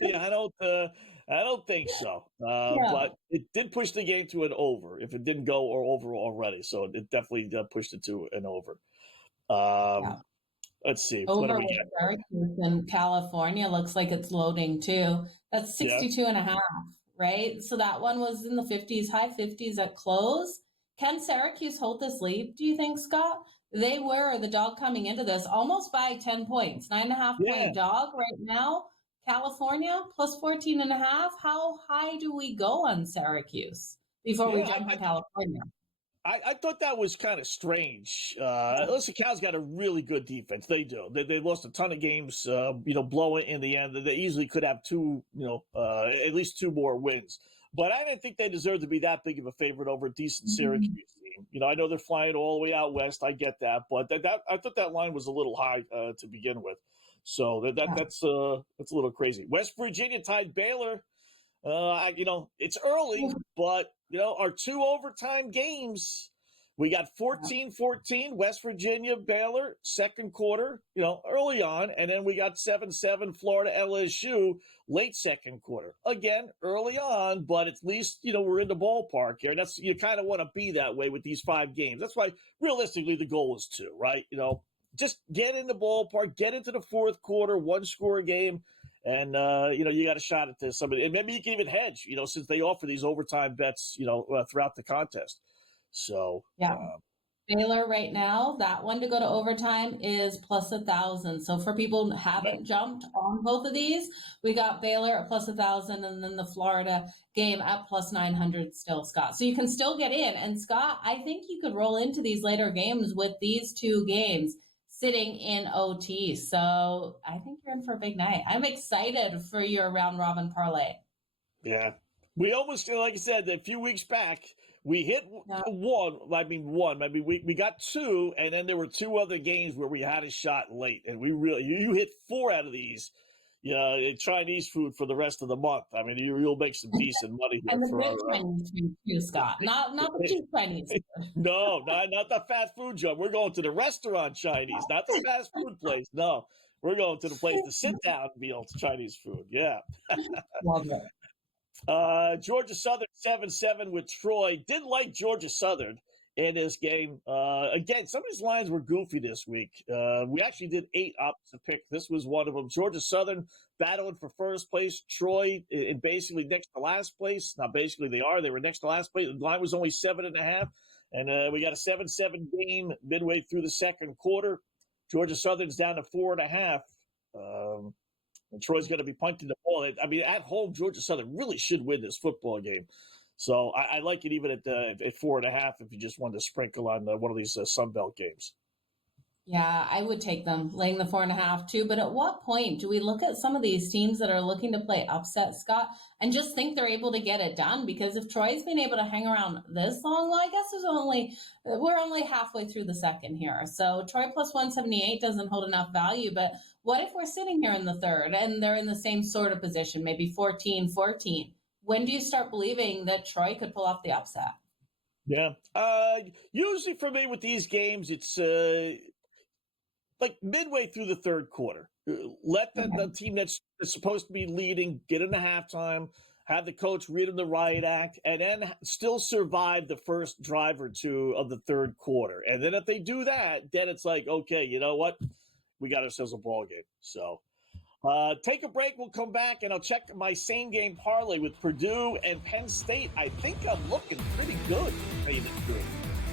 Yeah, I don't think so. But it did push the game to an over if it didn't go or over already. So it definitely pushed it to an over. Let's see. Over what do we with get? Syracuse in California looks like it's loading too. That's 62.5, right? So that one was in the 50s, high 50s at close. Can Syracuse hold this lead, do you think, Scott? They were the dog coming into this almost by 10 points, 9.5-point dog right now. California plus 14.5. How high do we go on Syracuse before we jump to California? I thought that was kind of strange. Listen, Cal's got a really good defense. They do. They lost a ton of games, blowing in the end. They easily could have at least two more wins. But I didn't think they deserved to be that big of a favorite over a decent Syracuse team. I know they're flying all the way out west. I get that, but I thought that line was a little high to begin with. So that's a little crazy. West Virginia tied Baylor. It's early, but our two overtime games, we got 14-14 West Virginia Baylor second quarter, early on, and then we got 7-7 Florida LSU late second quarter. Again, early on, but at least we're in the ballpark here. That's you kind of want to be that way with these 5 games. That's why realistically the goal is 2, right? Just get in the ballpark, get into the fourth quarter, 1-score game. And, you got a shot at this. And maybe you can even hedge, since they offer these overtime bets, throughout the contest. So, Baylor right now, that one to go to overtime is plus 1,000. So for people who haven't jumped on both of these, we got Baylor at plus 1,000 and then the Florida game at plus 900 still, Scott. So you can still get in. And Scott, I think you could roll into these later games with these 2 games sitting in OT. So I think you're in for a big night. I'm excited for your round robin parlay. Yeah. We almost, like I said, a few weeks back, we hit one. Maybe we got 2, and then there were 2 other games where we had a shot late. And we really, you hit 4 out of these. Chinese food for the rest of the month. I mean, you'll make some decent money here. And the good Chinese food too, Scott. Not the cheap Chinese food. No, not the fast food job. We're going to the restaurant Chinese, not the fast food place. No, we're going to the place to sit down meal Chinese food. Yeah. Love it. Georgia Southern 7-7 with Troy. Didn't like Georgia Southern in this game. Again, some of these lines were goofy this week. We actually did 8 opposite picks. This was one of them. Georgia Southern battling for first place. Troy in basically next to last place. Not basically, they are. They were next to last place. The line was only 7.5. And we got a 7-7 game midway through the second quarter. Georgia Southern's down to 4.5. And Troy's going to be punting the ball. I mean, at home, Georgia Southern really should win this football game. So I like it even at 4.5 if you just wanted to sprinkle on one of these Sun Belt games. Yeah, I would take them laying the 4.5 too. But at what point do we look at some of these teams that are looking to play upset, Scott, and just think they're able to get it done? Because if Troy's been able to hang around this long, well, I guess we're only halfway through the second here. So Troy plus 178 doesn't hold enough value. But what if we're sitting here in the third and they're in the same sort of position, maybe 14-14? When do you start believing that Troy could pull off the upset? Yeah. Usually for me with these games, it's like midway through the third quarter. Let the team that's supposed to be leading get into halftime, have the coach read them the riot act, and then still survive the first drive or 2 of the third quarter. And then if they do that, then it's like, okay, you know what? We got ourselves a ball game. So take a break. We'll come back, and I'll check my same-game parlay with Purdue and Penn State. I think I'm looking pretty good.